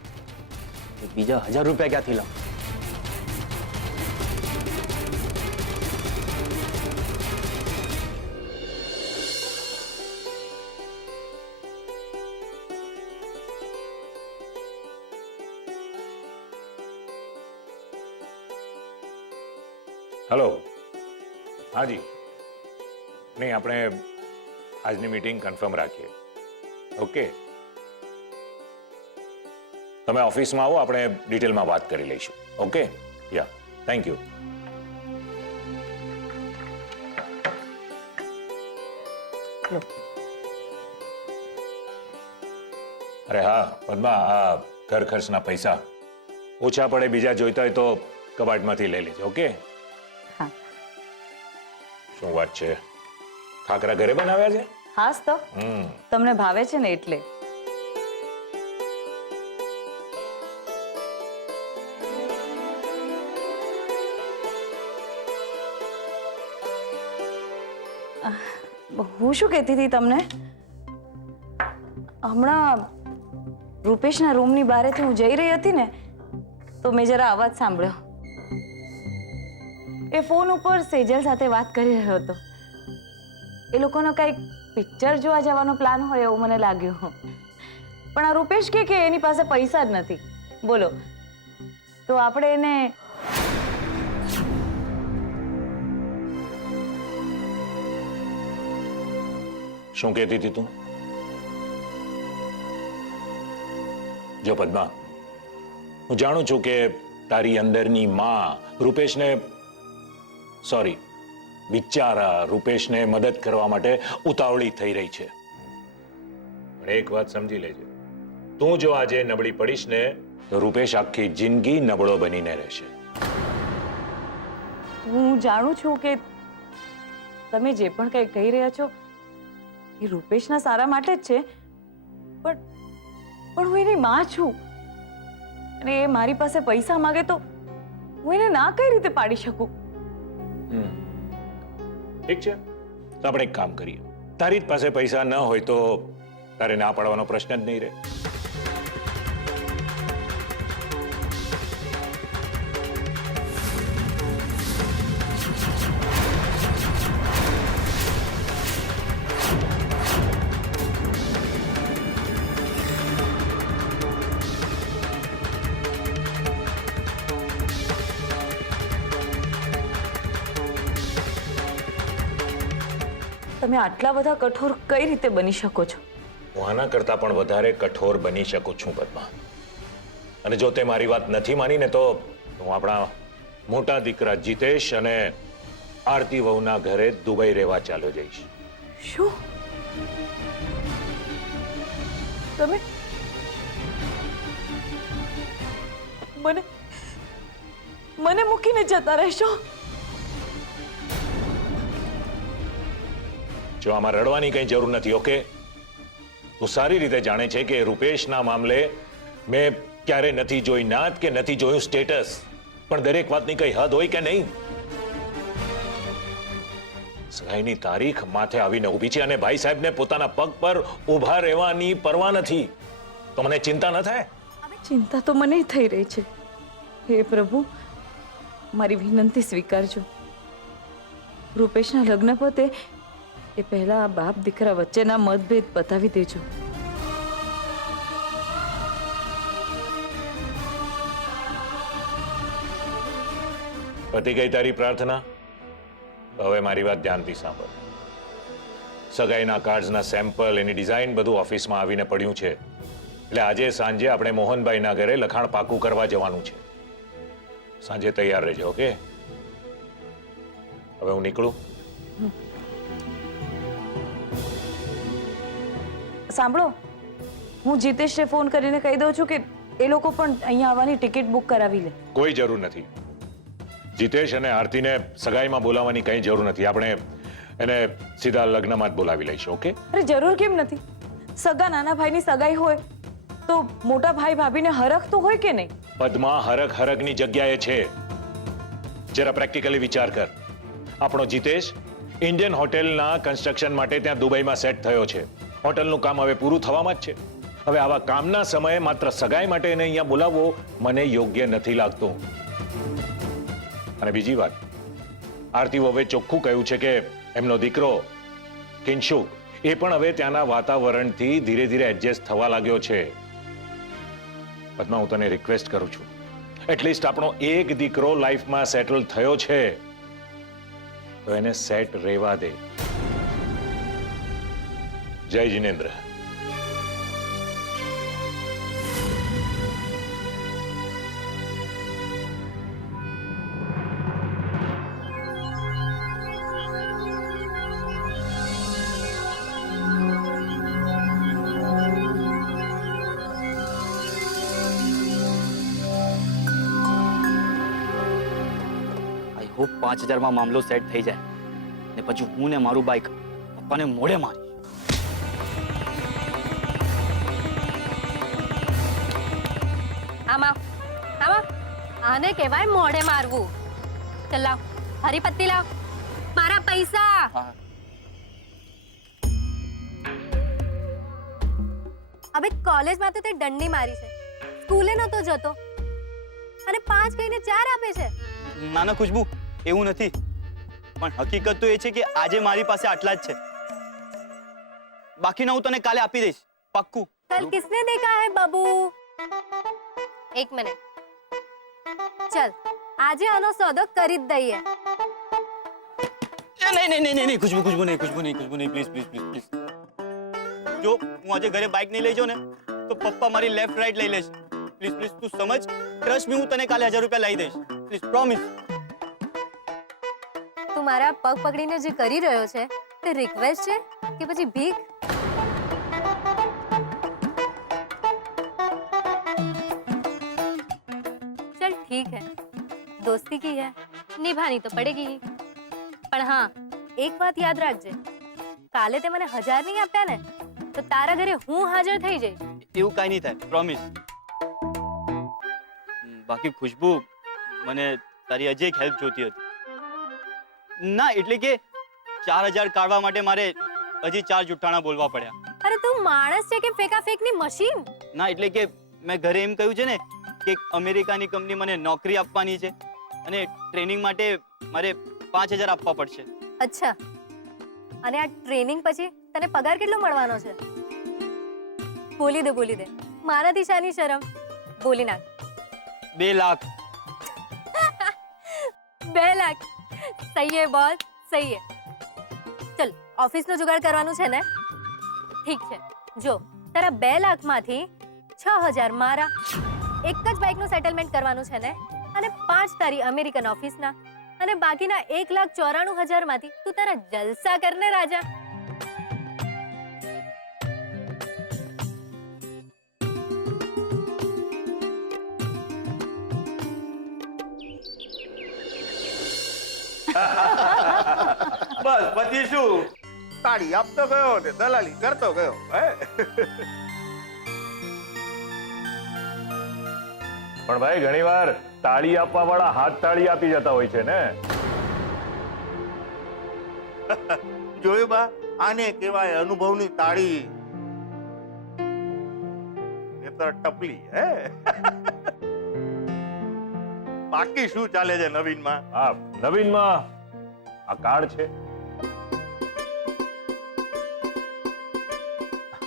બીજા 1,000 રૂપિયા ક્યાંથી લાવ? હેલો, હાજી. નહીં, આપણે આજની મીટિંગ કન્ફર્મ રાખીએ. ઓકે, તમે ઓફિસમાં આવો, આપણે ડિટેલમાં વાત કરી લઈશું. Okay, yeah, thank you. અરે હા પદ્મા, આ ઘર ખર્ચના પૈસા ઓછા પડે, બીજા જોઈતા હોય તો કબાટમાંથી લઈ લેજો. ઓકે? હા. શું વાત છે, ખાખરા ઘરે બનાવ્યા છે? હાસ તો, તમને ભાવે છે ને એટલે. હું શું કહેતી હતી તમને, હમણાં રૂપેશના રૂમની બહારેથી હું જઈ રહી હતી ને તો મેં જરા અવાજ સાંભળ્યો. એ ફોન ઉપર સેજલ સાથે વાત કરી રહ્યો હતો. એ લોકોનો કંઈક પિક્ચર જોવા જવાનો પ્લાન હોય એવું મને લાગ્યું. પણ આ રૂપેશ કે એની પાસે પૈસા જ નથી. બોલો, તો આપણે એને શું કહેતી હતી તું? જો પદ્મા, હું જાણું છું કે તારી અંદરની માં રૂપેશને, સોરી, બિચારા રૂપેશને મદદ કરવા માટે ઉતાવળી થઈ રહી છે. પણ એક વાત સમજી લેજે, તું જો આજે નબળી પડીશ ને તો રૂપેશ આખી જિંદગી નબળો બનીને રહેશે. હું જાણું છું કે તમે જે પણ કંઈ કહી રહ્યા છો એ રૂપેશના સારા માટે જ છે, પણ હું એની માં છું અને એ મારી પાસે પૈસા માંગે તો હું એને ના કઈ રીતે પાડી શકું? ઠીક છે, તો આપણે એક કામ કરીએ. તારી જ પાસે પૈસા ન હોય તો તારે ના પાડવાનો પ્રશ્ન જ નહીં રહે. તમે આટલા બધા કઠોર કઈ રીતે બની શકો છો? હું આના કરતા પણ વધારે કઠોર બની શકું છું પદ્મા. અને જો તે મારી વાત નથી માની ને તો હું આપણા મોટા દીકરા જીતેશ અને આરતી વહુના ઘરે દુબઈ રહેવા ચાલ્યો જઈશ. શું તમે મને મને મૂકીને જતા રહેશો? જો આમાં રડવાની કઈ જરૂર નથી. ઓકે, તું સારી રીતે જાણે છે કે રૂપેશના મામલે મેં ક્યારે નથી જોઈ નાત કે નથી જોયું સ્ટેટસ, પણ દરેક વાતની કઈ હદ હોય કે નહીં. સગાઈની તારીખ માથે આવીને ઊભી છે અને ભાઈ સાહેબને પોતાના પગ પર ઊભા રહેવાની પરવા નથી. તો મને ચિંતા ન થાય? ચિંતા તો મને થઈ રહી છે. હે પ્રભુ, મારી વિનંતી સ્વીકારજો. રૂપેશના લગ્ન પતે એ પહેલા આ બાપ દીકરા વચ્ચેના મતભેદ બતાવી દેજો. પતી ગઈ તારી પ્રાર્થના? હવે મારી વાત ધ્યાનથી સાંભળ. સગાઈના કાર્ડ્સના સેમ્પલ, એની ડિઝાઇન બધું ઓફિસમાં આવીને પડ્યું છે. એટલે આજે સાંજે આપણે મોહનભાઈના ઘરે લખાણ પાકું કરવા જવાનું છે. સાંજે તૈયાર રહેજો. ઓકે, હવે હું નીકળું. સાંભળો, હું જીતેશને ફોન કરીને કહી દઉં છું કે એ લોકો પણ અહીંયા આવવાની ટિકિટ બુક કરાવી લે. કોઈ જરૂર નથી. જીતેશ અને આરતીને સગાઈમાં બોલાવવાની કઈ જરૂર નથી. આપણે એને સીધા લગ્નમાં જ બોલાવી લઈશું. ઓકે? અરે જરૂર કેમ નથી? સગા નાના ભાઈની સગાઈ હોય તો મોટા ભાઈ ભાભીને હરખ તો હોય કે નહીં? પદ્મા, હરખ હરખની જગ્યાએ છે. જરા પ્રેક્ટિકલી વિચાર કર. આપણો જીતેશ ઇન્ડિયન હોટેલના કન્સ્ટ્રક્શન માટે ત્યાં દુબઈમાં સેટ થયો છે. હોટલનું કામ હવે પૂરું થવામાં જ છે. હવે આવા કામના સમયે માત્ર સગાઈ માટે એને અહીંયા બોલાવવો મને યોગ્ય નથી લાગતું. અને બીજી વાત, આરતી વહુએ ચોખ્ખું કહ્યું છે કે એમનો દીકરો કિંશુક એ પણ હવે ત્યાંના વાતાવરણથી ધીરે ધીરે એડજસ્ટ થવા લાગ્યો છે. પદ્મા, હું તને રિક્વેસ્ટ કરું છું, એટલીસ્ટ આપણો એક દીકરો લાઈફમાં સેટલ થયો છે તો એને સેટ રહેવા દે. જય જિનેન્દ્ર. આઈ હોપ 5000 મામલો સેટ થઈ જાય ને પછી હું ને મારું બાઈક પપ્પાને મોઢે મારી. આમાં આમાં આને કહેવાય મોઢે મારવું. ચલ લાવ, હરીપત્તી લાવ, મારા પૈસા. હવે કોલેજમાં તો તે દંડી મારી છે, સ્કૂલે નતો જતો અને 5 કહીને 4 આપે છે. ના ના ખુશ્બુ, એવું નથી, પણ હકીકત તો એ છે કે આજે મારી પાસે આટલા જ છે. બાકીના હું તને કાલે આપી દઈશ, પાક્કું. કલ કિસને દેખા હે બાબू? એક મિનિટ, ચલ આજે આનો સોદો કરી જ દઈએ. નહીં ખુશ્બુ પ્લીઝ પ્લીઝ. જો હું આજે ઘરે બાઇક નહીં લઈ જાઉં ને તો પપ્પા મારી લેફ્ટ રાઈટ લઈ લેશે. પ્લીઝ તું સમજ. ટ્રસ્ટ મી, હું તને કાલે 1000 રૂપિયા લાવી દઈશ. Please, promise. તું મારા પગ પકડીને જે કરી રહ્યો છે તે રિક્વેસ્ટ છે કે પછી ભીખ? चल ठीक है, दोस्ती की है, निभानी तो पड़ेगी ही. પણ હા, એક વાત યાદ રાખજે, કાલે તે મને 1000 નહીં આપ્યા ને તો તારા ઘરે હું હાજર થઈ જઈશ. એવું કાઈ નહીં થાય, પ્રોમિસ. બાકી ખુશ્બુ, મને તારી હજી એક હેલ્પ જોતી હતી. ના એટલે કે 4000 કાઢવા માટે મારે હજી 4 જુઠ્ઠાણા બોલવા પડ્યા. અરે તું માણસ છે કે ફેકાફેકની મશીન? ના એટલે કે મેં ઘરે એમ કહ્યું છે ને કે એક અમેરિકાની કંપની મને નોકરી આપવાની છે અને ટ્રેનિંગ માટે મારે 5000 આપવા પડશે. અચ્છા, અને આ ટ્રેનિંગ પછી તને પગાર કેટલો મળવાનો છે? બોલી દે, મારાથી શાની શરમ? બોલી નાખ. 2 લાખ. 2 લાખ? સહી હે બોસ, સહી હે. ચલ, ઓફિસનો જુગાડ કરવાનું છે ને? ઠીક છે, જો તારા 2 લાખમાંથી 6000 મારા, એક જ બાઇકનું સેટલમેન્ટ કરવાનું છે ને, અને 5 તારી અમેરિકન ઓફિસના, અને બાકીના 1,94,000 માંથી તું તારા જલસા કરને રાજા. બસ પછી શું, તાળી આપતો ગયો ને દલાલી કરતો ગયો. હે પણ ભાઈ ઘણીવાર તાળી આપવા વાળા હાથ તાળી આપી જતા હોય છે ને. જોયું બા, આને કહેવાય અનુભવની તાળી, નહીંતર ટપલી. હે બાકી શું ચાલે છે નવીનમાં? હા, નવીનમાં આ કાર્ડ છે.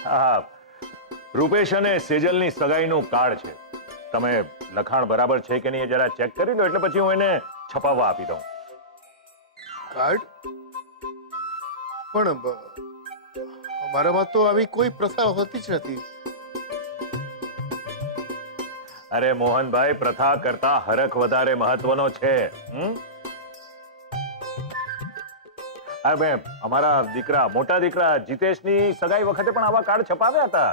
હા, રૂપેશ અને સેજલની સગાઈનું કાર્ડ છે. તમે લખાણ બરાબર છે કે નહીં એ જરા ચેક કરી લો, એટલે પછી હું એને છપાવવા આપી દઉં. કાર્ડ? પણ અમારામાં તો આવી કોઈ પ્રથા હોતી જ નથી. અરે મોહનભાઈ, પ્રથા કરતા હરખ વધારે મહત્વનો છે. અમારા દીકરા, મોટા દીકરા જીતેશની સગાઈ વખતે પણ આવા કાર્ડ છપાવ્યા હતા.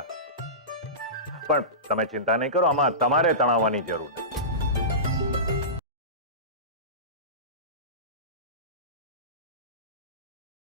પણ તમે ચિંતા નહીં કરો, આમાં તમારે તણાવવાની જરૂર નથી.